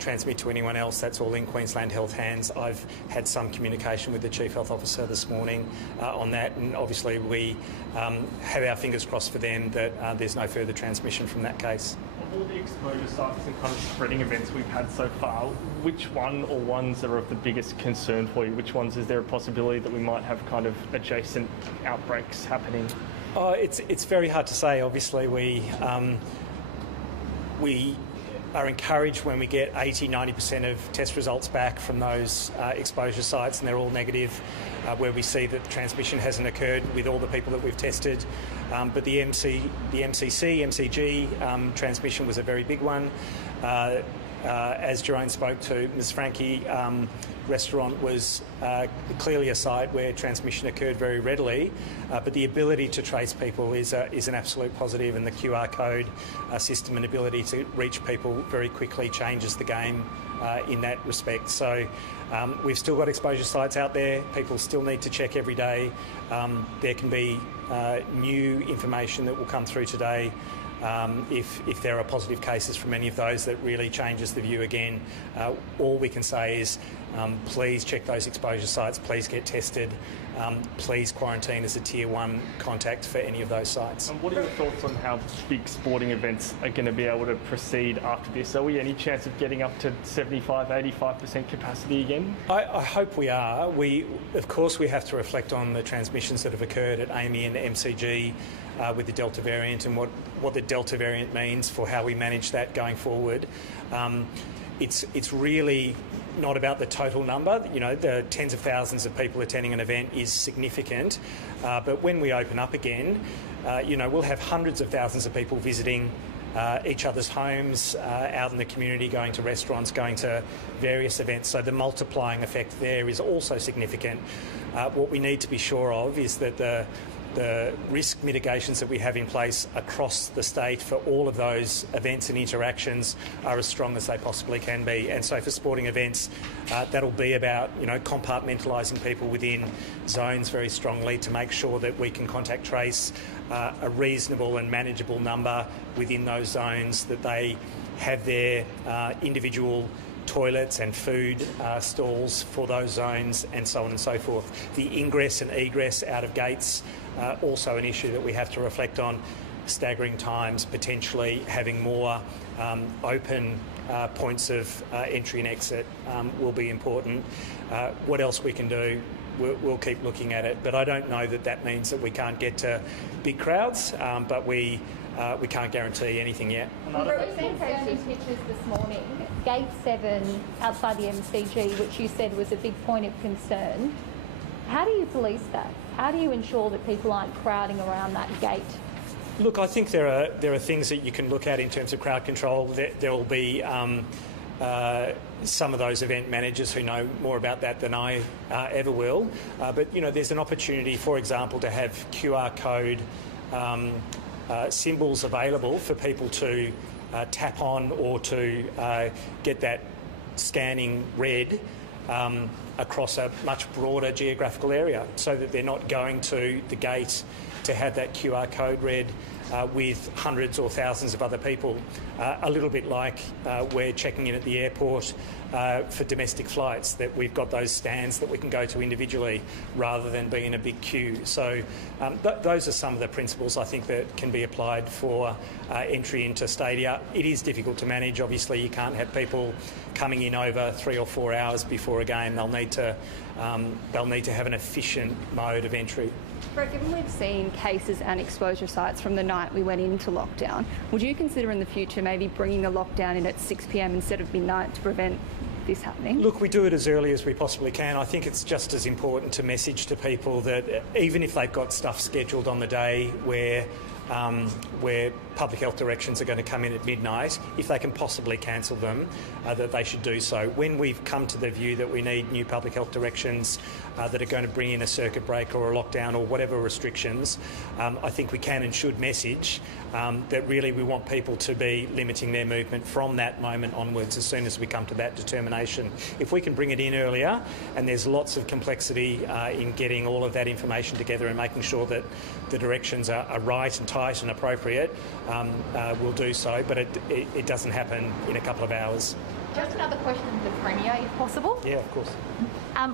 transmit to anyone else, that's all in Queensland Health hands. I've had some communication with the Chief Health Officer this morning on that, and obviously we have our fingers crossed for them that there's no further transmission from that case. Of all the exposure sites and kind of spreading events we've had so far, which one or ones are of the biggest concern for you? Which ones is there a possibility that we might have kind of adjacent outbreaks happening? It's very hard to say. Obviously, we are encouraged when we get 80-90% of test results back from those exposure sites, and they're all negative, where we see that transmission hasn't occurred with all the people that we've tested. But the MCG transmission was a very big one. As Jerome spoke to, Ms Frankie, restaurant was clearly a site where transmission occurred very readily, but the ability to trace people is an absolute positive, and the QR code system and ability to reach people very quickly changes the game in that respect. So we've still got exposure sites out there. People still need to check every day. There can be new information that will come through today. If there are positive cases from any of those, that really changes the view again. All we can say is please check those exposure sites, please get tested, please quarantine as a Tier 1 contact for any of those sites. And what are your thoughts on how big sporting events are going to be able to proceed after this? Are we any chance of getting up to 75-85% capacity again? I hope we are. Of course we have to reflect on the transmissions that have occurred at AAMI and MCG with the Delta variant, and what the Delta variant means for how we manage that going forward. It's really not about the total number. You know, the tens of thousands of people attending an event is significant, but when we open up again, we'll have hundreds of thousands of people visiting each other's homes, out in the community, going to restaurants, going to various events. So the multiplying effect there is also significant. What we need to be sure of is that the risk mitigations that we have in place across the state for all of those events and interactions are as strong as they possibly can be. And so for sporting events, that'll be about compartmentalising people within zones very strongly to make sure that we can contact trace a reasonable and manageable number within those zones, that they have their individual toilets and food stalls for those zones, and so on and so forth. The ingress and egress out of gates, also an issue that we have to reflect on. Staggering times, potentially having more open points of entry and exit will be important. What else we can do, we'll keep looking at it, but I don't know that means that we can't get to big crowds, but we can't guarantee anything yet. We've seen pictures this morning. Gate 7 outside the MCG, which you said was a big point of concern. How do you police that? How do you ensure that people aren't crowding around that gate? Look, I think there are things that you can look at in terms of crowd control. There will be some of those event managers who know more about that than I ever will. But there's an opportunity, for example, to have QR code symbols available for people to tap on or to get that scanning read across a much broader geographical area, so that they're not going to the gate to have that QR code read with hundreds or thousands of other people. A little bit like we're checking in at the airport for domestic flights, that we've got those stands that we can go to individually rather than being in a big queue. So those are some of the principles I think that can be applied for entry into stadia. It is difficult to manage. Obviously, you can't have people coming in over 3 or 4 hours before a game. They'll need to have an efficient mode of entry. Brett, given we've seen cases and exposure sites from the night we went into lockdown, would you consider in the future maybe bringing the lockdown in at 6 p.m. instead of midnight to prevent this happening? Look, we do it as early as we possibly can. I think it's just as important to message to people that even if they've got stuff scheduled on the day where public health directions are going to come in at midnight, if they can possibly cancel them, that they should do so. When we've come to the view that we need new public health directions that are going to bring in a circuit breaker or a lockdown or whatever restrictions, I think we can and should message that really we want people to be limiting their movement from that moment onwards as soon as we come to that determination. If we can bring it in earlier, and there's lots of complexity in getting all of that information together and making sure that the directions are right and tight and appropriate, we'll do so, but it doesn't happen in a couple of hours. Just another question to the Premier, if possible. Yeah, of course.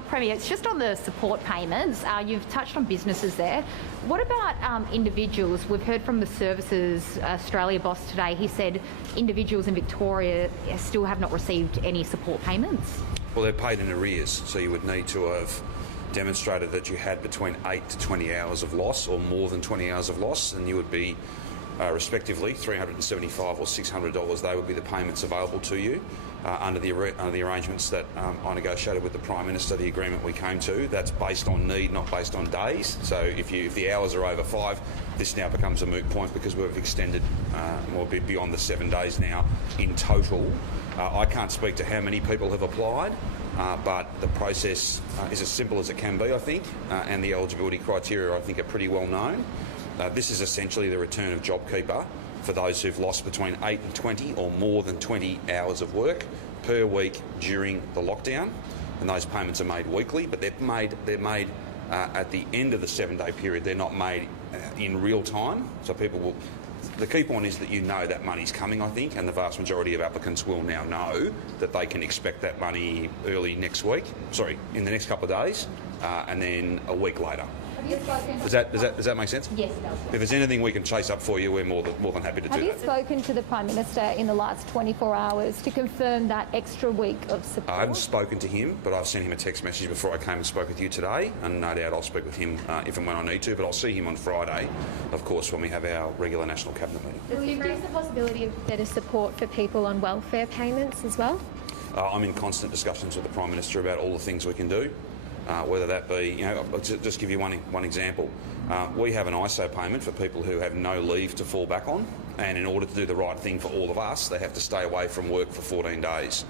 Premier, it's just on the support payments. You've touched on businesses there. What about individuals? We've heard from the Services Australia boss today. He said individuals in Victoria still have not received any support payments. Well, they're paid in arrears, so you would need to have demonstrated that you had between 8 to 20 hours of loss or more than 20 hours of loss, and you would be respectively $375 or $600. They would be the payments available to you under the arrangements that I negotiated with the Prime Minister, the agreement we came to. That's based on need, not based on days. So if the hours are over 5, this now becomes a moot point because we've extended more beyond the 7 days now in total. I can't speak to how many people have applied, but the process is as simple as it can be, I think, and the eligibility criteria, I think, are pretty well known. This is essentially the return of JobKeeper for those who've lost between 8 and 20 or more than 20 hours of work per week during the lockdown, and those payments are made weekly, but they're made at the end of the 7-day period. They're not made in real time, so people will. The key point is that you know that money's coming, I think, and the vast majority of applicants will now know that they can expect that money early next week. Sorry, in the next couple of days, and then a week later. Does that make sense? Yes, it does. If there's anything we can chase up for you, we're more than happy to do that. Have you spoken to the Prime Minister in the last 24 hours to confirm that extra week of support? I haven't spoken to him, but I've sent him a text message before I came and spoke with you today, and no doubt I'll speak with him if and when I need to, but I'll see him on Friday, of course, when we have our regular National Cabinet meeting. Will you raise the possibility of better support for people on welfare payments as well? I'm in constant discussions with the Prime Minister about all the things we can do. Whether that be, I'll just give you one example. We have an ISO payment for people who have no leave to fall back on, and in order to do the right thing for all of us, they have to stay away from work for 14 days.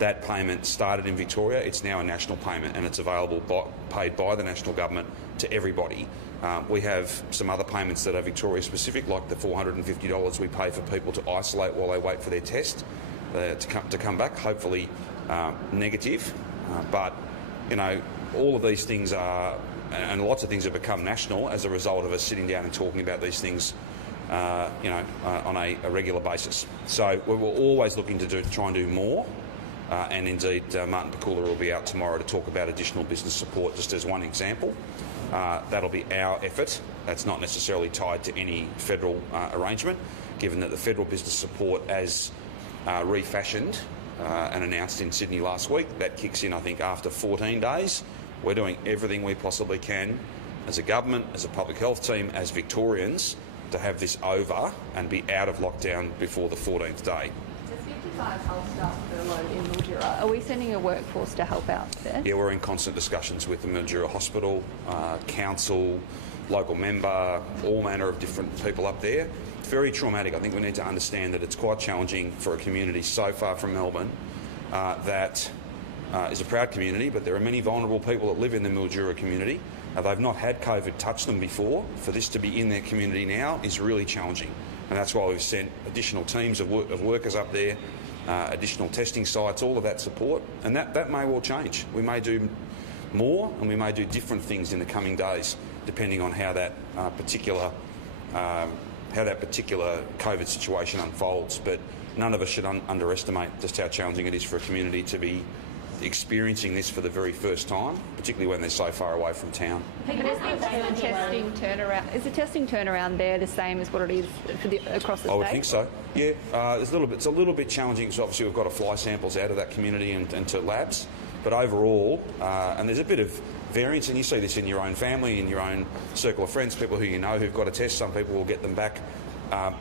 That payment started in Victoria. It's now a national payment, and it's available paid by the national government to everybody. We have some other payments that are Victoria specific, like the $450 we pay for people to isolate while they wait for their test to come back, hopefully negative, but all of these things are, and lots of things have become national as a result of us sitting down and talking about these things, on a regular basis. So we're always looking to try and do more, and indeed Martin Pakula will be out tomorrow to talk about additional business support, just as one example. That'll be our effort. That's not necessarily tied to any federal arrangement, given that the federal business support, as refashioned and announced in Sydney last week, that kicks in, I think, after 14 days. We're doing everything we possibly can as a government, as a public health team, as Victorians, to have this over and be out of lockdown before the 14th day. There's 55 health staff furloughed in Mildura. Are we sending a workforce to help out there? Yeah, we're in constant discussions with the Mildura Hospital, council, local member, all manner of different people up there. It's very traumatic. I think we need to understand that it's quite challenging for a community so far from Melbourne that is a proud community, but there are many vulnerable people that live in the Mildura community. They've not had COVID touch them before. For this to be in their community now is really challenging. And that's why we've sent additional teams of workers up there, additional testing sites, all of that support. And that may well change. We may do more and we may do different things in the coming days, depending on how that particular COVID situation unfolds. But none of us should underestimate just how challenging it is for a community to be experiencing this for the very first time, particularly when they're so far away from town. But is the testing turnaround there the same as what it is across the state? I would think so. Yeah, it's a little bit challenging because obviously we've got to fly samples out of that community and to labs. But overall, and there's a bit of variance, and you see this in your own family, in your own circle of friends, people who you know who've got a test. Some people will get them back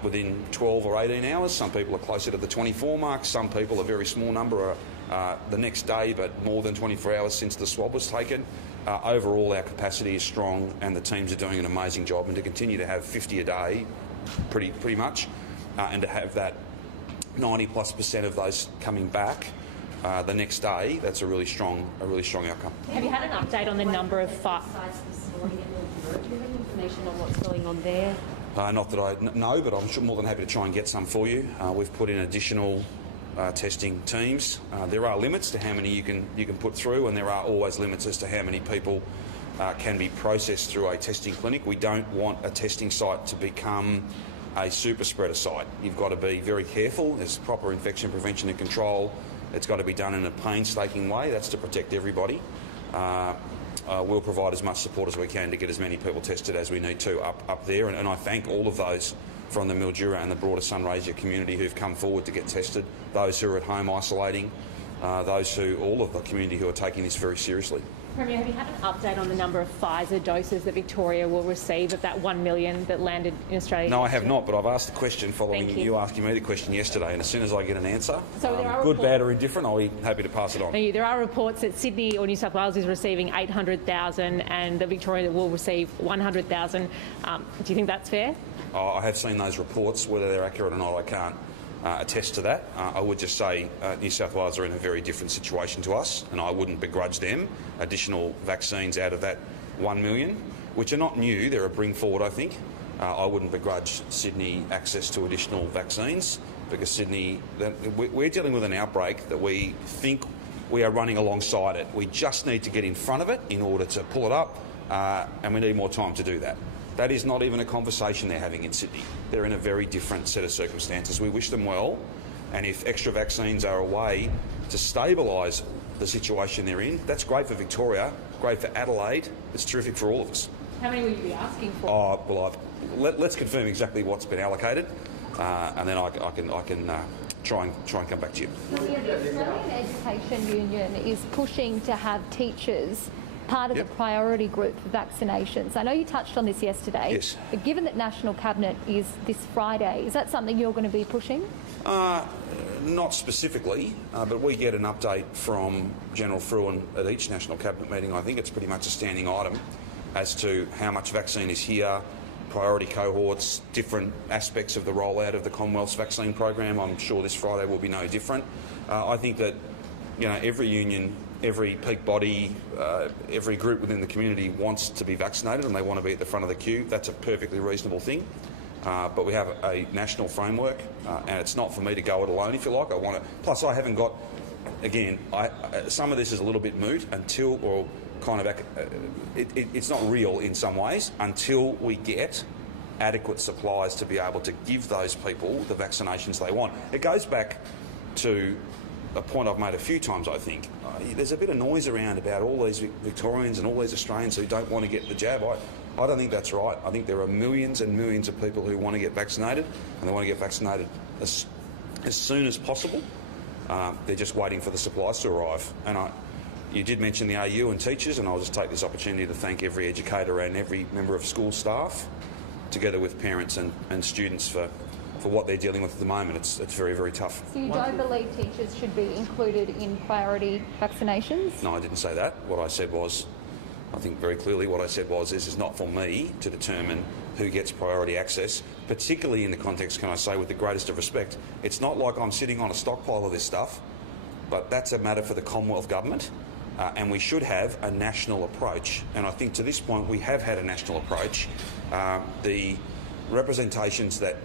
within 12 or 18 hours. Some people are closer to the 24 mark. Some people, a very small number, are the next day, but more than 24 hours since the swab was taken. Overall, our capacity is strong, and the teams are doing an amazing job. And to continue to have 50 a day, pretty much, and to have that 90+% of those coming back the next day, that's a really strong outcome. Have you had an update on the number of sites this morning at Mildura? Do you have any information on what's going on there? Not that I know, but I'm more than happy to try and get some for you. We've put in additional testing teams. There are limits to how many you can put through, and there are always limits as to how many people can be processed through a testing clinic. We don't want a testing site to become a super spreader site. You've got to be very careful. There's proper infection prevention and control. It's got to be done in a painstaking way. That's to protect everybody. We'll provide as much support as we can to get as many people tested as we need to up there. And I thank all of those from the Mildura and the broader Sunraysia community who've come forward to get tested, those who are at home isolating, all of the community who are taking this very seriously. Premier, have you had an update on the number of Pfizer doses that Victoria will receive of that 1 million that landed in Australia? No, I have not, but I've asked the question following you asking me the question yesterday, and as soon as I get an answer, good, bad or indifferent, I'll be happy to pass it on. There are reports that Sydney or New South Wales is receiving 800,000 and that Victoria will receive 100,000. Do you think that's fair? I have seen those reports. Whether they're accurate or not, I can't attest to that. I would just say New South Wales are in a very different situation to us, and I wouldn't begrudge them additional vaccines out of that 1 million, which are not new. They're a bring forward, I think. I wouldn't begrudge Sydney access to additional vaccines because Sydney, we're dealing with an outbreak that we think we are running alongside it. We just need to get in front of it in order to pull it up, and we need more time to do that. That is not even a conversation they're having in Sydney. They're in a very different set of circumstances. We wish them well, and if extra vaccines are a way to stabilise the situation they're in, that's great for Victoria, great for Adelaide, it's terrific for all of us. How many will you be asking for? Oh, well, let's confirm exactly what's been allocated, and then I can try and come back to you. The Australian Education Union is pushing to have teachers part of the priority group for vaccinations. I know you touched on this yesterday, yes. But given that National Cabinet is this Friday, is that something you're going to be pushing? Not specifically, but we get an update from General Fruin at each National Cabinet meeting. I think it's pretty much a standing item as to how much vaccine is here, priority cohorts, different aspects of the rollout of the Commonwealth's vaccine program. I'm sure this Friday will be no different. I think that every union, every peak body, every group within the community wants to be vaccinated and they want to be at the front of the queue. That's a perfectly reasonable thing. But we have a national framework, and it's not for me to go it alone, if you like. Plus, I haven't got. Again, some of this is a little bit moot until, or kind of, it's not real in some ways until we get adequate supplies to be able to give those people the vaccinations they want. It goes back to a point I've made a few times, I think. There's a bit of noise around about all these Victorians and all these Australians who don't want to get the jab. I don't think that's right. I think there are millions and millions of people who want to get vaccinated, and they want to get vaccinated as soon as possible. They're just waiting for the supplies to arrive. And you did mention the AU and teachers, and I'll just take this opportunity to thank every educator and every member of school staff, together with parents and students for what they're dealing with at the moment. It's very, very tough. So you don't believe teachers should be included in priority vaccinations? No, I didn't say that. What I said was, I think very clearly what I said was, this is not for me to determine who gets priority access, particularly in the context, can I say, with the greatest of respect. It's not like I'm sitting on a stockpile of this stuff but that's a matter for the Commonwealth Government, and we should have a national approach. And I think to this point we have had a national approach. The representations that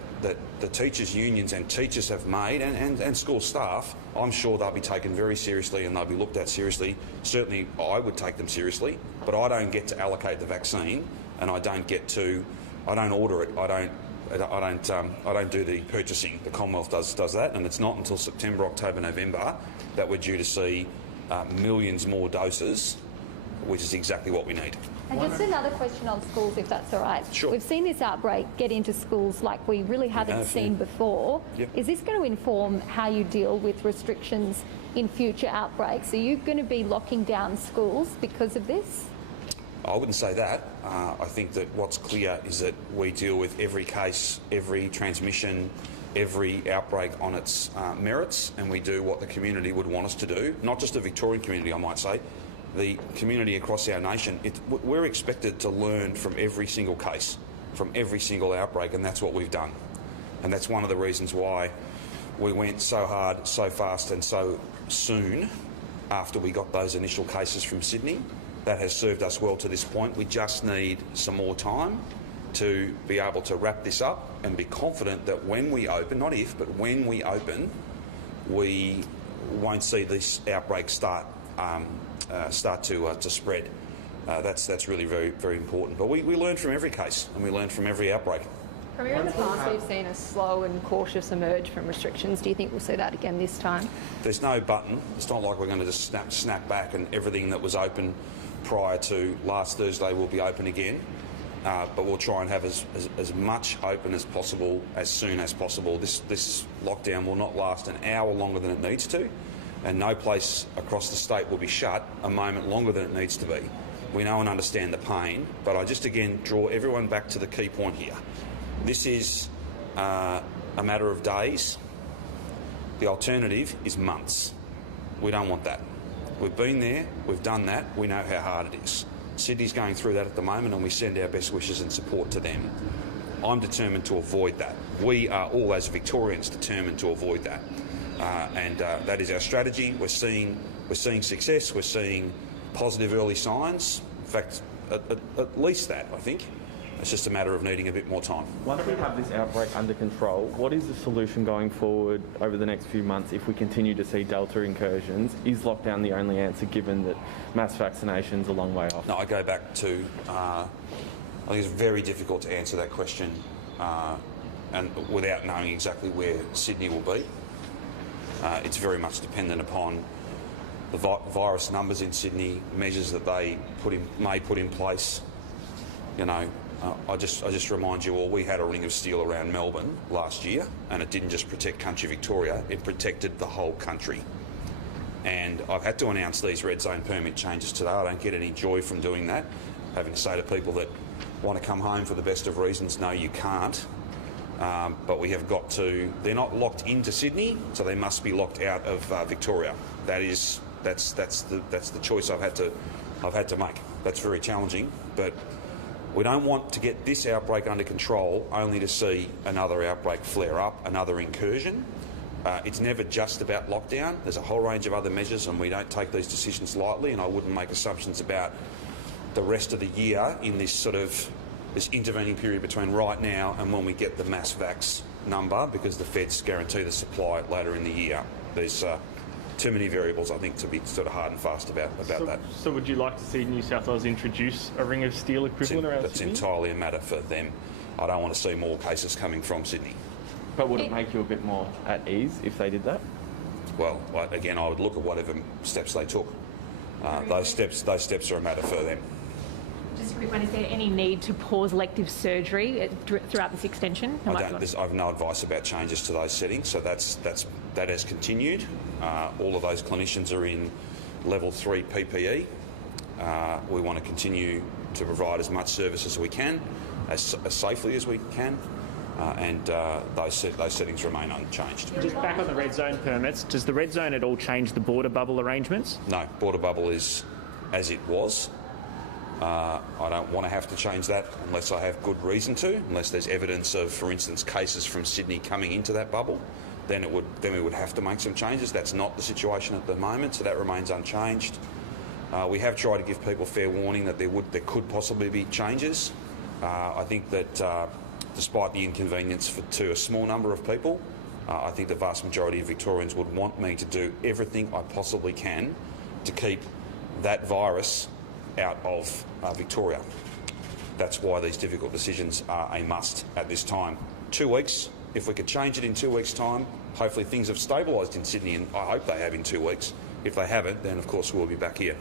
the teachers' unions and teachers have made, and school staff, I'm sure they'll be taken very seriously and they'll be looked at seriously. Certainly I would take them seriously, but I don't get to allocate the vaccine, and I don't order it, I don't do the purchasing. The Commonwealth does that, and it's not until September, October, November that we're due to see millions more doses, which is exactly what we need. And just another question on schools, if that's all right. Sure. We've seen this outbreak get into schools like we really haven't seen before. Yep. Is this going to inform how you deal with restrictions in future outbreaks? Are you going to be locking down schools because of this? I wouldn't say that. I think that what's clear is that we deal with every case, every transmission, every outbreak on its merits, and we do what the community would want us to do. Not just the Victorian community, I might say, the community across our nation. We're expected to learn from every single case, from every single outbreak, and that's what we've done. And that's one of the reasons why we went so hard, so fast and so soon after we got those initial cases from Sydney. That has served us well to this point. We just need some more time to be able to wrap this up and be confident that when we open, not if, but when we open, we won't see this outbreak start to spread. That's really very, very important. But we learn from every case and we learn from every outbreak. Premier, in the past we've seen a slow and cautious emerge from restrictions. Do you think we'll see that again this time? There's no button. It's not like we're going to just snap back and everything that was open prior to last Thursday will be open again. But we'll try and have as much open as possible as soon as possible. This lockdown will not last an hour longer than it needs to, and no place across the state will be shut a moment longer than it needs to be. We know and understand the pain, but I just again draw everyone back to the key point here. This is a matter of days. The alternative is months. We don't want that. We've been there, we've done that, we know how hard it is. Sydney's going through that at the moment and we send our best wishes and support to them. I'm determined to avoid that. We are all, as Victorians, determined to avoid that. And that is our strategy. We're seeing success, we're seeing positive early signs. In fact, at least that, I think. It's just a matter of needing a bit more time. Once we have this outbreak under control, what is the solution going forward over the next few months if we continue to see Delta incursions? Is lockdown the only answer, given that mass vaccination's a long way off? No, I go back to, I think it's very difficult to answer that question and without knowing exactly where Sydney will be. It's very much dependent upon the virus numbers in Sydney, measures that they may put in place. You know, I just remind you all, we had a ring of steel around Melbourne last year, and it didn't just protect country Victoria, it protected the whole country. And I've had to announce these red zone permit changes today. I don't get any joy from doing that. Having to say to people that want to come home for the best of reasons, no, you can't. But we have got to. They're not locked into Sydney, so they must be locked out of Victoria. That's the choice I've had to make. That's very challenging, but we don't want to get this outbreak under control only to see another outbreak flare up, another incursion. It's never just about lockdown. There's a whole range of other measures, and we don't take these decisions lightly, and I wouldn't make assumptions about the rest of the year in this intervening period between right now and when we get the mass vax number, because the feds guarantee the supply later in the year. There's too many variables, I think, to be sort of hard and fast about that. So would you like to see New South Wales introduce a ring of steel equivalent around That's Sydney? entirely a matter for them. I don't want to see more cases coming from Sydney. But would it make you a bit more at ease if they did that? Well, again, I would look at whatever steps they took. Those steps are a matter for them. Just a quick one, is there any need to pause elective surgery throughout this extension? I have no advice about changes to those settings, so that has continued. All of those clinicians are in level 3 PPE. We want to continue to provide as much service as we can, as safely as we can, and those settings remain unchanged. Just back on the red zone permits, does the red zone at all change the border bubble arrangements? No, border bubble is as it was. I don't want to have to change that unless I have good reason to, unless there's evidence of, for instance, cases from Sydney coming into that bubble. then we would have to make some changes. That's not the situation at the moment, so that remains unchanged. We have tried to give people fair warning that there could possibly be changes. I think that despite the inconvenience to a small number of people, I think the vast majority of Victorians would want me to do everything I possibly can to keep that virus out of Victoria. That's why these difficult decisions are a must at this time. 2 weeks, if we could change it in 2 weeks' time, hopefully things have stabilised in Sydney, and I hope they have in 2 weeks. If they haven't, then of course we'll be back here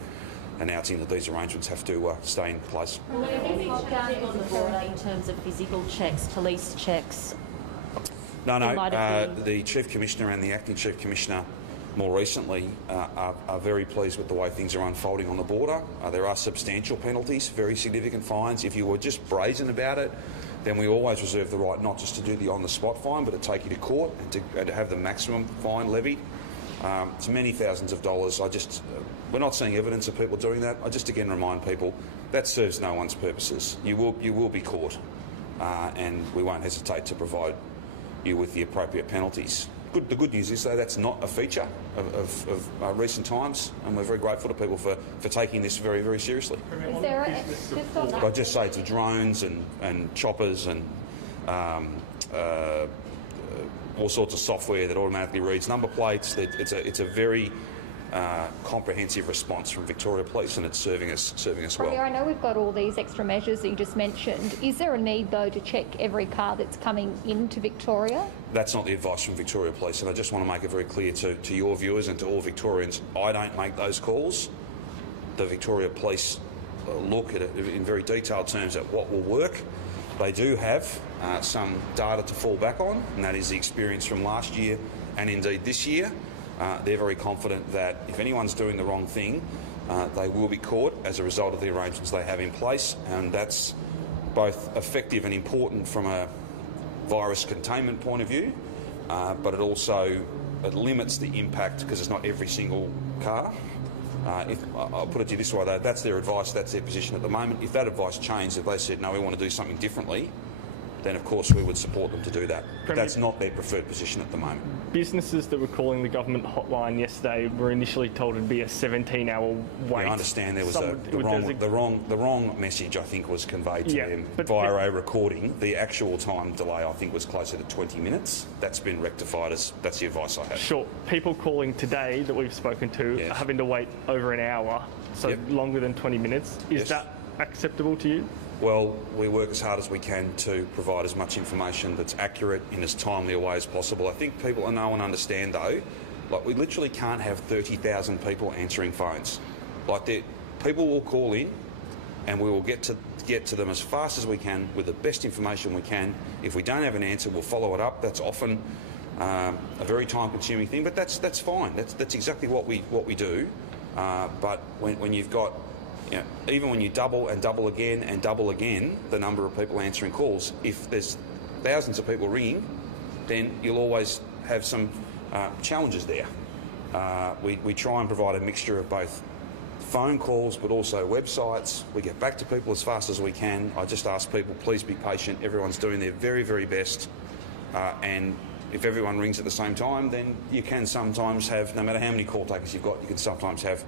announcing that these arrangements have to stay in place. Lockdown on the border in terms of physical checks, police checks? No. The Chief Commissioner and the Acting Chief Commissioner more recently are very pleased with the way things are unfolding on the border. There are substantial penalties, very significant fines. If you were just brazen about it, then we always reserve the right not just to do the on-the-spot fine, but to take you to court and to have the maximum fine levied. It's many thousands of dollars. We're not seeing evidence of people doing that. I just again remind people that serves no one's purposes. You will be caught, and we won't hesitate to provide you with the appropriate penalties. The good news is, though, that's not a feature of recent times, and we're very grateful to people for taking this very, very seriously. Is there I just say to drones and choppers and all sorts of software that automatically reads number plates. It's a very comprehensive response from Victoria Police, and it's serving us well. I know we've got all these extra measures that you just mentioned. Is there a need, though, to check every car that's coming into Victoria? That's not the advice from Victoria Police, and I just want to make it very clear to your viewers and to all Victorians, I don't make those calls. The Victoria Police look at it in very detailed terms at what will work. They do have some data to fall back on, and that is the experience from last year and indeed this year. They're very confident that if anyone's doing the wrong thing, they will be caught as a result of the arrangements they have in place, and that's both effective and important from a virus containment point of view, but it limits the impact because it's not every single car. I'll put it to you this way, though, that's their advice, that's their position at the moment. If that advice changed, if they said, no, we want to do something differently, then of course we would support them to do that. But that's not their preferred position at the moment. Businesses that were calling the government hotline yesterday were initially told it'd be a 17-hour wait. I understand there was the wrong message, I think, was conveyed to them via a recording. The actual time delay, I think, was closer to 20 minutes. That's been rectified. That's the advice I have. Sure. People calling today that we've spoken to are having to wait over an hour, so longer than 20 minutes. Is that acceptable to you? Well, we work as hard as we can to provide as much information that's accurate in as timely a way as possible. I think people know and understand, though, like we literally can't have 30,000 people answering phones. People will call in, and we will get to them as fast as we can with the best information we can. If we don't have an answer, we'll follow it up. That's often a very time-consuming thing, but that's fine. That's exactly what we do. But when you've got even when you double and double again and double again the number of people answering calls, if there's thousands of people ringing, then you'll always have some challenges there. We try and provide a mixture of both phone calls but also websites. We get back to people as fast as we can. I just ask people, please be patient. Everyone's doing their very, very best. And if everyone rings at the same time, then you can sometimes have, no matter how many call takers you've got, you can sometimes have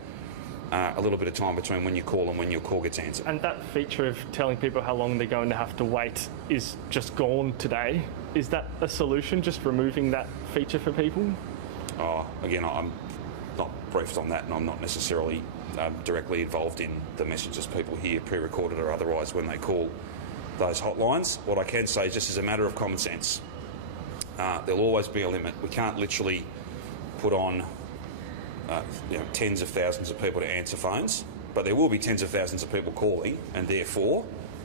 a little bit of time between when you call and when your call gets answered. And that feature of telling people how long they're going to have to wait is just gone today. Is that a solution, just removing that feature for people? Again, I'm not briefed on that, and I'm not necessarily directly involved in the messages people hear, pre-recorded or otherwise, when they call those hotlines. What I can say is, just as a matter of common sense, there'll always be a limit. We can't literally put on tens of thousands of people to answer phones, but there will be tens of thousands of people calling, and therefore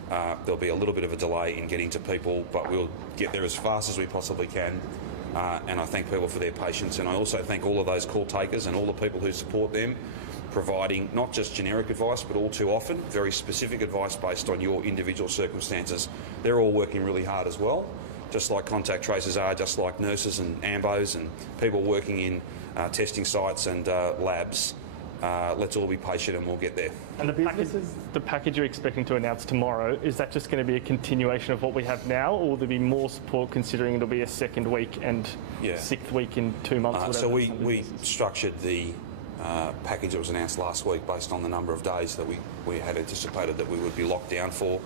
there'll be a little bit of a delay in getting to people, but we'll get there as fast as we possibly can. And I thank people for their patience, and I also thank all of those call takers and all the people who support them, providing not just generic advice, but all too often very specific advice based on your individual circumstances. They're all working really hard as well, just like contact tracers are, just like nurses and AMBOs and people working in testing sites and labs. let's all be patient and we'll get there. And the package you're expecting to announce tomorrow, is that just going to be a continuation of what we have now, or will there be more support considering it'll be a second week and sixth week in 2 months? So we structured the package that was announced last week based on the number of days that we had anticipated that we would be locked down for.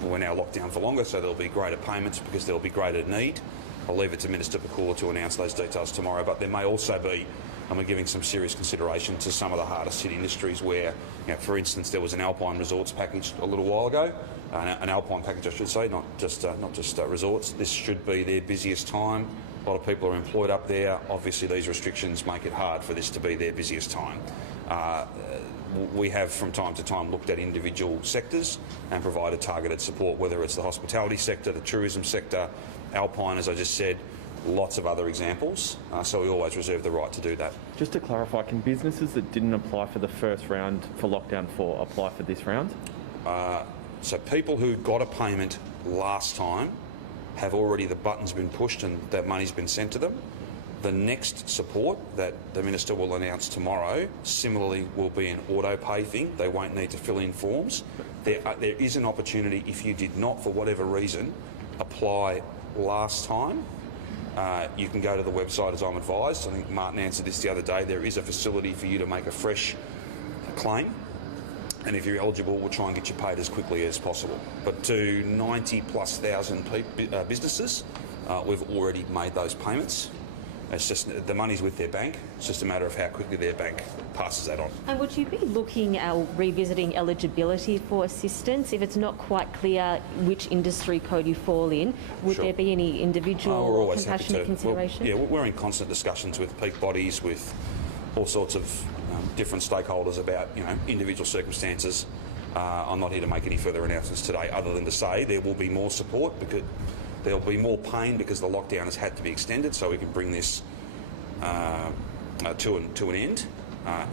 We're now locked down for longer, so there'll be greater payments because there'll be greater need. I'll leave it to Minister Pakula to announce those details tomorrow, but there may also be, and we're giving some serious consideration to some of the hardest hit industries where, for instance, there was an Alpine Resorts package a little while ago, an Alpine package I should say, not just resorts. This should be their busiest time. A lot of people are employed up there. Obviously these restrictions make it hard for this to be their busiest time. We have from time to time looked at individual sectors and provided targeted support, whether it's the hospitality sector, the tourism sector, Alpine, as I just said, lots of other examples. So we always reserve the right to do that. Just to clarify, can businesses that didn't apply for the first round for lockdown 4 apply for this round? So people who got a payment last time have already, the button's been pushed and that money's been sent to them. The next support that the Minister will announce tomorrow similarly will be an auto pay thing. They won't need to fill in forms. There is an opportunity if you did not, for whatever reason, apply last time. You can go to the website as I'm advised. I think Martin answered this the other day. There is a facility for you to make a fresh claim. And if you're eligible, we'll try and get you paid as quickly as possible. But to 90,000+ businesses, we've already made those payments. It's just the money's with their bank. It's just a matter of how quickly their bank passes that on. And would you be looking at revisiting eligibility for assistance if it's not quite clear which industry code you fall in? Would there be any individual or compassionate consideration? We're in constant discussions with peak bodies, with all sorts of different stakeholders about individual circumstances. I'm not here to make any further announcements today, other than to say there will be more support because there'll be more pain because the lockdown has had to be extended, so we can bring this to an end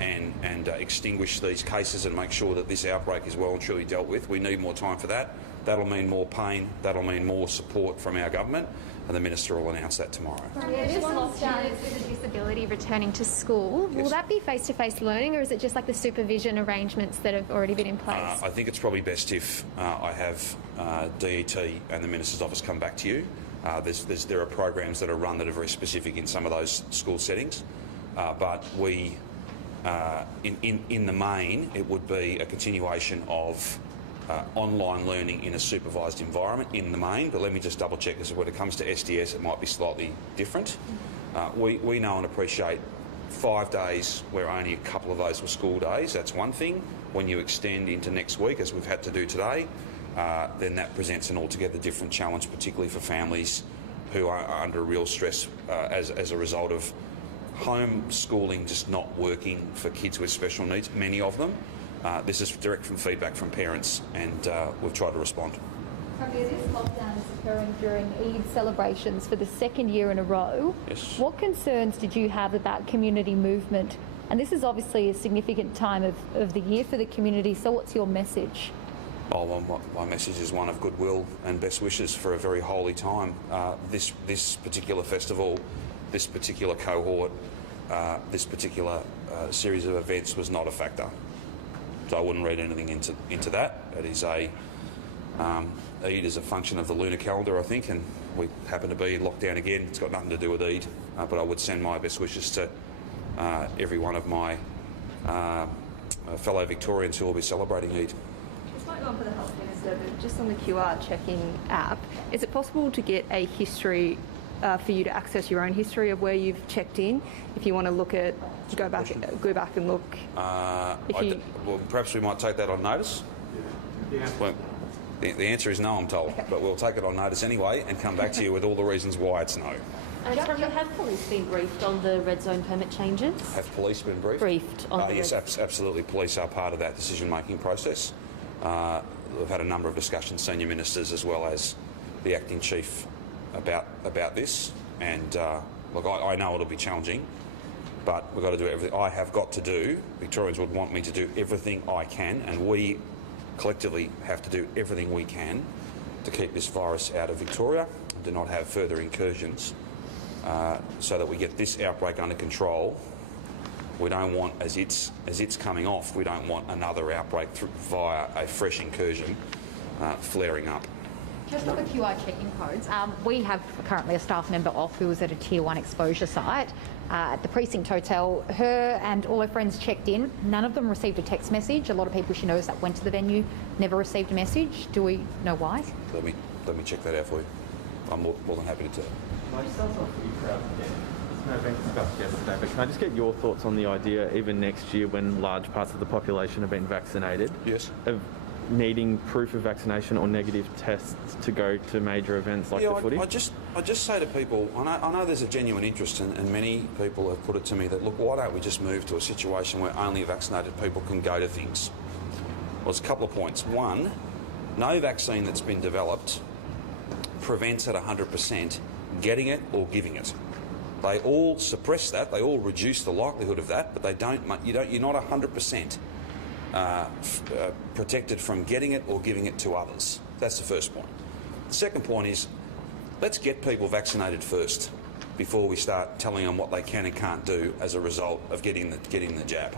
and extinguish these cases and make sure that this outbreak is well and truly dealt with. We need more time for that. That'll mean more pain. That'll mean more support from our government, and the Minister will announce that tomorrow. This lockdown is with a disability returning to school. Will that be face-to-face learning, or is it just like the supervision arrangements that have already been in place? I think it's probably best if I have DET and the Minister's office come back to you. There are programs that are run that are very specific in some of those school settings, but we, in the main, it would be a continuation of online learning in a supervised environment in the main, but let me just double check, because when it comes to SDS it might be slightly different. We know and appreciate 5 days where only a couple of those were school days, that's one thing. When you extend into next week, as we've had to do today, then that presents an altogether different challenge, particularly for families who are under real stress as a result of homeschooling just not working for kids with special needs, many of them. This is direct from feedback from parents, and we've tried to respond. This lockdown is occurring during Eid celebrations for the second year in a row. Yes. What concerns did you have about community movement? And this is obviously a significant time of the year for the community, so what's your message? Oh, well, my message is one of goodwill and best wishes for a very holy time. This particular festival, this particular cohort, this particular series of events was not a factor. So I wouldn't read anything into that. It is Eid is a function of the lunar calendar, I think, and we happen to be locked down again. It's got nothing to do with Eid, but I would send my best wishes to every one of my fellow Victorians who will be celebrating Eid. It's not going for the Health Minister, but just on the QR check-in app, is it possible to get a history for you to access your own history of where you've checked in? If you want to look at, go back and look. Well, perhaps we might take that on notice. Well, the answer is no, I'm told, but we'll take it on notice anyway and come back to you with all the reasons why it's no. Have police been briefed on the red zone permit changes? Have police been briefed? Briefed on the yes, absolutely. Police are part of that decision-making process. We've had a number of discussions, senior ministers as well as the acting chief, about this. And look, I know it'll be challenging, but we've got to do everything I have got to do. Victorians would want me to do everything I can, and we collectively have to do everything we can to keep this virus out of Victoria and to not have further incursions, so that we get this outbreak under control We don't want, as it's coming off, we don't want another outbreak via a fresh incursion flaring up. Just on the QR check-in codes, we have currently a staff member off who was at a Tier 1 exposure site at the Precinct Hotel. Her and all her friends checked in. None of them received a text message. A lot of people she knows that went to the venue never received a message. Do we know why? Let me check that out for you. I'm more than happy to tell. Can I just ask off the crowd again? This may have been discussed yesterday, but can I just get your thoughts on the idea, even next year when large parts of the population have been vaccinated, yes, of needing proof of vaccination or negative tests to go to major events like the footy? I just say to people, I know there's a genuine interest, and many people have put it to me that, look, why don't we just move to a situation where only vaccinated people can go to things? Well, there's a couple of points. One, no vaccine that's been developed prevents at 100% getting it or giving it. They all suppress that, they all reduce the likelihood of that, but they don't. You're not 100% protected from getting it or giving it to others. That's the first point. The second point is, let's get people vaccinated first before we start telling them what they can and can't do as a result of getting the jab.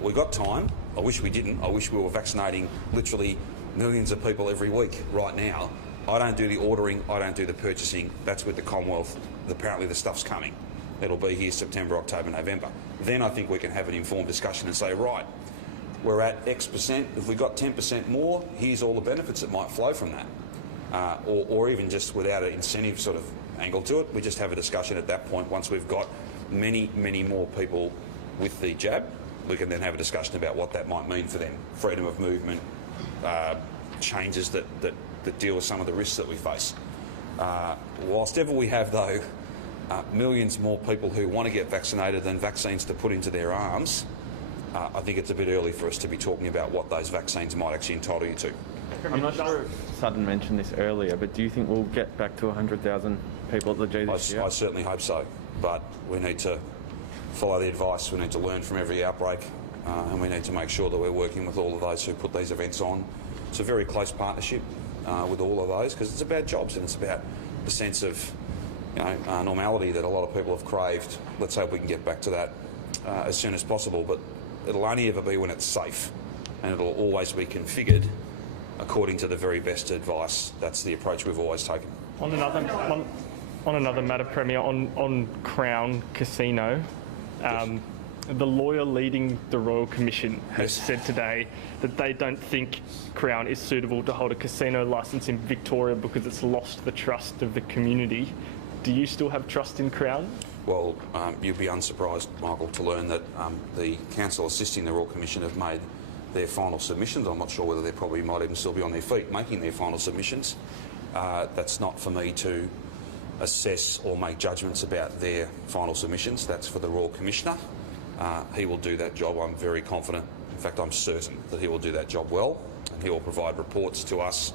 We've got time. I wish we didn't. I wish we were vaccinating literally millions of people every week right now. I don't do the ordering, I don't do the purchasing. That's with the Commonwealth. Apparently the stuff's coming. It'll be here September, October, November. Then I think we can have an informed discussion and say, right, we're at X percent. If we got 10% more, here's all the benefits that might flow from that. Or even just without an incentive sort of angle to it, we just have a discussion at that point. Once we've got many, many more people with the jab, we can then have a discussion about what that might mean for them. Freedom of movement, changes that deal with some of the risks that we face. Whilst ever we have, though, millions more people who want to get vaccinated than vaccines to put into their arms, I think it's a bit early for us to be talking about what those vaccines might actually entitle you to. I'm not sure if Sutton mentioned this earlier, but do you think we'll get back to 100,000 people at the G this year? I certainly hope so, but we need to follow the advice, we need to learn from every outbreak, and we need to make sure that we're working with all of those who put these events on. It's a very close partnership with all of those, because it's about jobs and it's about the sense of normality that a lot of people have craved. Let's hope we can get back to that as soon as possible, but it'll only ever be when it's safe, and it'll always be configured according to the very best advice. That's the approach we've always taken. On another matter, Premier, on Crown Casino, the lawyer leading the Royal Commission has said today that they don't think Crown is suitable to hold a casino licence in Victoria because it's lost the trust of the community. Do you still have trust in Crown? Well, you'd be unsurprised, Michael, to learn that the council assisting the Royal Commission have made their final submissions. I'm not sure whether they probably might even still be on their feet making their final submissions. That's not for me to assess or make judgments about their final submissions. That's for the Royal Commissioner. He will do that job, I'm very confident. In fact, I'm certain that he will do that job well. And he will provide reports to us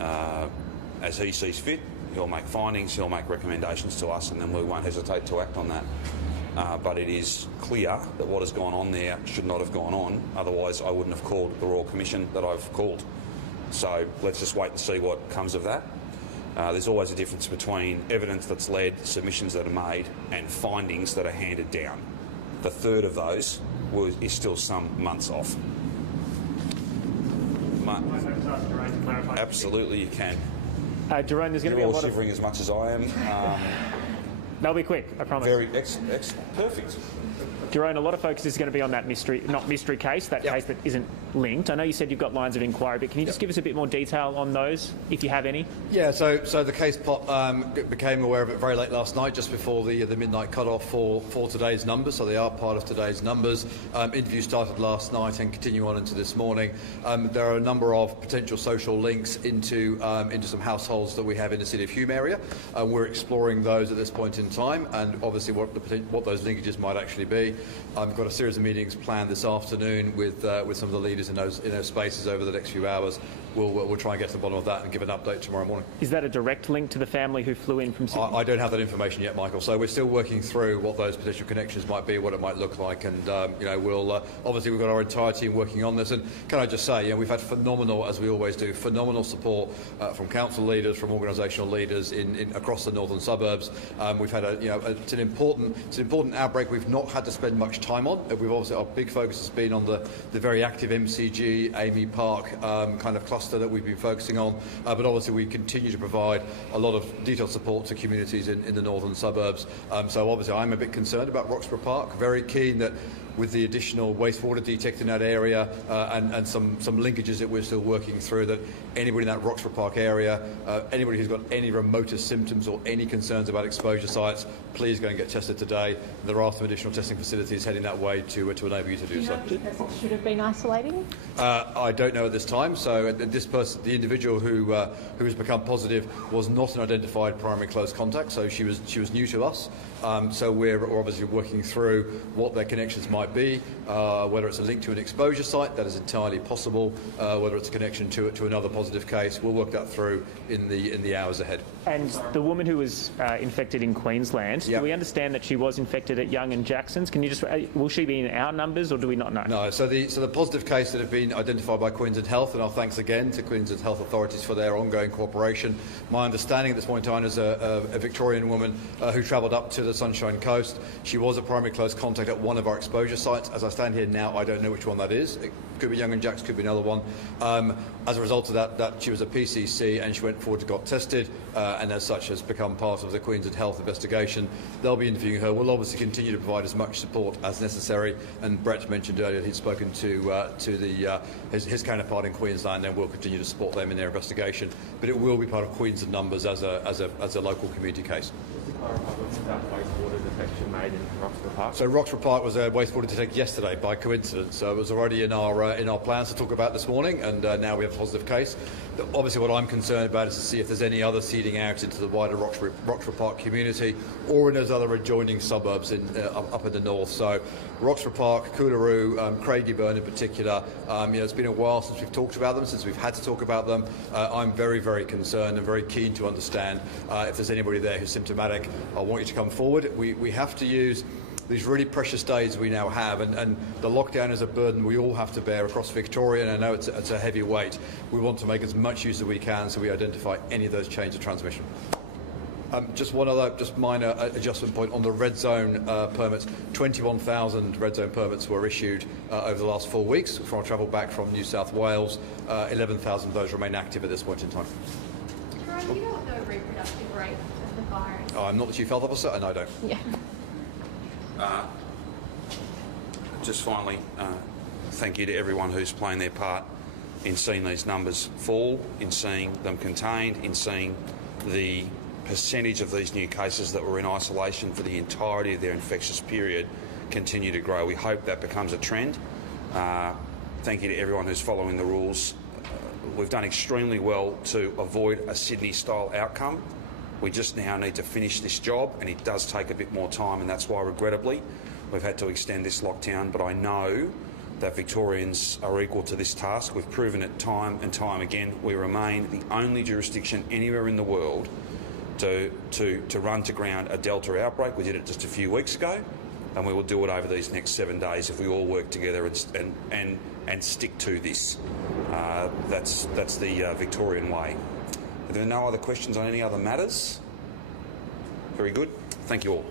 as he sees fit. He'll make findings, he'll make recommendations to us, and then we won't hesitate to act on that. But it is clear that what has gone on there should not have gone on. Otherwise, I wouldn't have called the Royal Commission that I've called. So let's just wait and see what comes of that. There's always a difference between evidence that's led, submissions that are made, and findings that are handed down. The third of those is still some months off. Absolutely, you can. Jerome, there's going to be a You're all lot shivering as much as I am. They'll be quick, I promise. Perfect. Jerome, a lot of focus is going to be on that mystery case, that case that isn't linked. I know you said you've got lines of inquiry, but can you just give us a bit more detail on those, if you have any? Yeah, so the case pot became aware of it very late last night, just before the midnight cut-off for today's numbers, so they are part of today's numbers. Interviews started last night and continue on into this morning. There are a number of potential social links into some households that we have in the City of Hume area. We're exploring those at this point in time, and obviously what those linkages might actually be. I've got a series of meetings planned this afternoon with some of the leaders in those spaces over the next few hours. We'll try and get to the bottom of that and give an update tomorrow morning. Is that a direct link to the family who flew in from Sydney? I don't have that information yet, Michael. So we're still working through what those potential connections might be, what it might look like, and we'll obviously we've got our entire team working on this. And can I just say, we've had phenomenal, as we always do, phenomenal support from council leaders, from organisational leaders in across the northern suburbs. We've had it's an important outbreak we've not had to spend much time on. We've obviously, our big focus has been on the very active MCG, Amy Park kind of cluster that we've been focusing on. But obviously we continue to provide a lot of detailed support to communities in the northern suburbs. So obviously I'm a bit concerned about Roxburgh Park. Very keen that with the additional wastewater detected in that area and some linkages that we're still working through, that anybody in that Roxburgh Park area, anybody who's got any remotest symptoms or any concerns about exposure sites, please go and get tested today. There are some additional testing facilities heading that way to enable you to do so. Should have been isolating? I don't know at this time. So this person, the individual who has become positive, was not an identified primary close contact. So she was new to us. So we're obviously working through what their connections might be, whether it's a link to an exposure site, that is entirely possible, whether it's a connection to another positive case. We'll work that through in the hours ahead. And the woman who was infected in Queensland, do we understand that she was infected at Young and Jackson's? Can you just, will she be in our numbers or do we not know? No, so the positive case that have been identified by Queensland Health, and our thanks again to Queensland Health authorities for their ongoing cooperation. My understanding at this point in time is a Victorian woman who travelled up to the Sunshine Coast. She was a primary close contact at one of our exposure sites. As I stand here now, I don't know which one that is. It could be Young and Jack's, could be another one. As a result of that she was a PCC and she went forward and got tested, and as such has become part of the Queensland Health investigation. They'll be interviewing her. We'll obviously continue to provide as much support as necessary, and Brett mentioned earlier he'd spoken to his counterpart in Queensland, and we'll continue to support them in their investigation. But it will be part of Queensland numbers as a local community case. Just to clarify, was that wastewater detection made in Roxburgh Park? So Roxburgh Park was a wastewater detected yesterday by coincidence. So it was already in our plans to talk about this morning, and now we have a positive case. Obviously what I'm concerned about is to see if there's any other seeding out into the wider Roxburgh Park community or in those other adjoining suburbs up in the north. So Roxburgh Park, Coolaroo, Craigieburn in particular, it's been a while since we've talked about them, since we've had to talk about them. I'm very, very concerned and very keen to understand if there's anybody there who's symptomatic. I want you to come forward. We have to use these really precious days we now have, and the lockdown is a burden we all have to bear across Victoria, and I know it's a heavy weight. We want to make as much use as we can so we identify any of those chains of transmission. Just one other, minor adjustment point on the red zone permits. 21,000 red zone permits were issued over the last 4 weeks from travel back from New South Wales. 11,000 of those remain active at this point in time. Tyrone, you don't know reproductive rate of the virus. I'm not the Chief Health Officer, and I don't. Yeah. Just finally, thank you to everyone who's playing their part in seeing these numbers fall, in seeing them contained, in seeing the percentage of these new cases that were in isolation for the entirety of their infectious period continue to grow. We hope that becomes a trend. Thank you to everyone who's following the rules. We've done extremely well to avoid a Sydney-style outcome. We just now need to finish this job, and it does take a bit more time, and that's why, regrettably, we've had to extend this lockdown. But I know that Victorians are equal to this task. We've proven it time and time again. We remain the only jurisdiction anywhere in the world to run to ground a Delta outbreak. We did it just a few weeks ago, and we will do it over these next 7 days if we all work together and stick to this. That's the Victorian way. Are there no other questions on any other matters? Very good. Thank you all.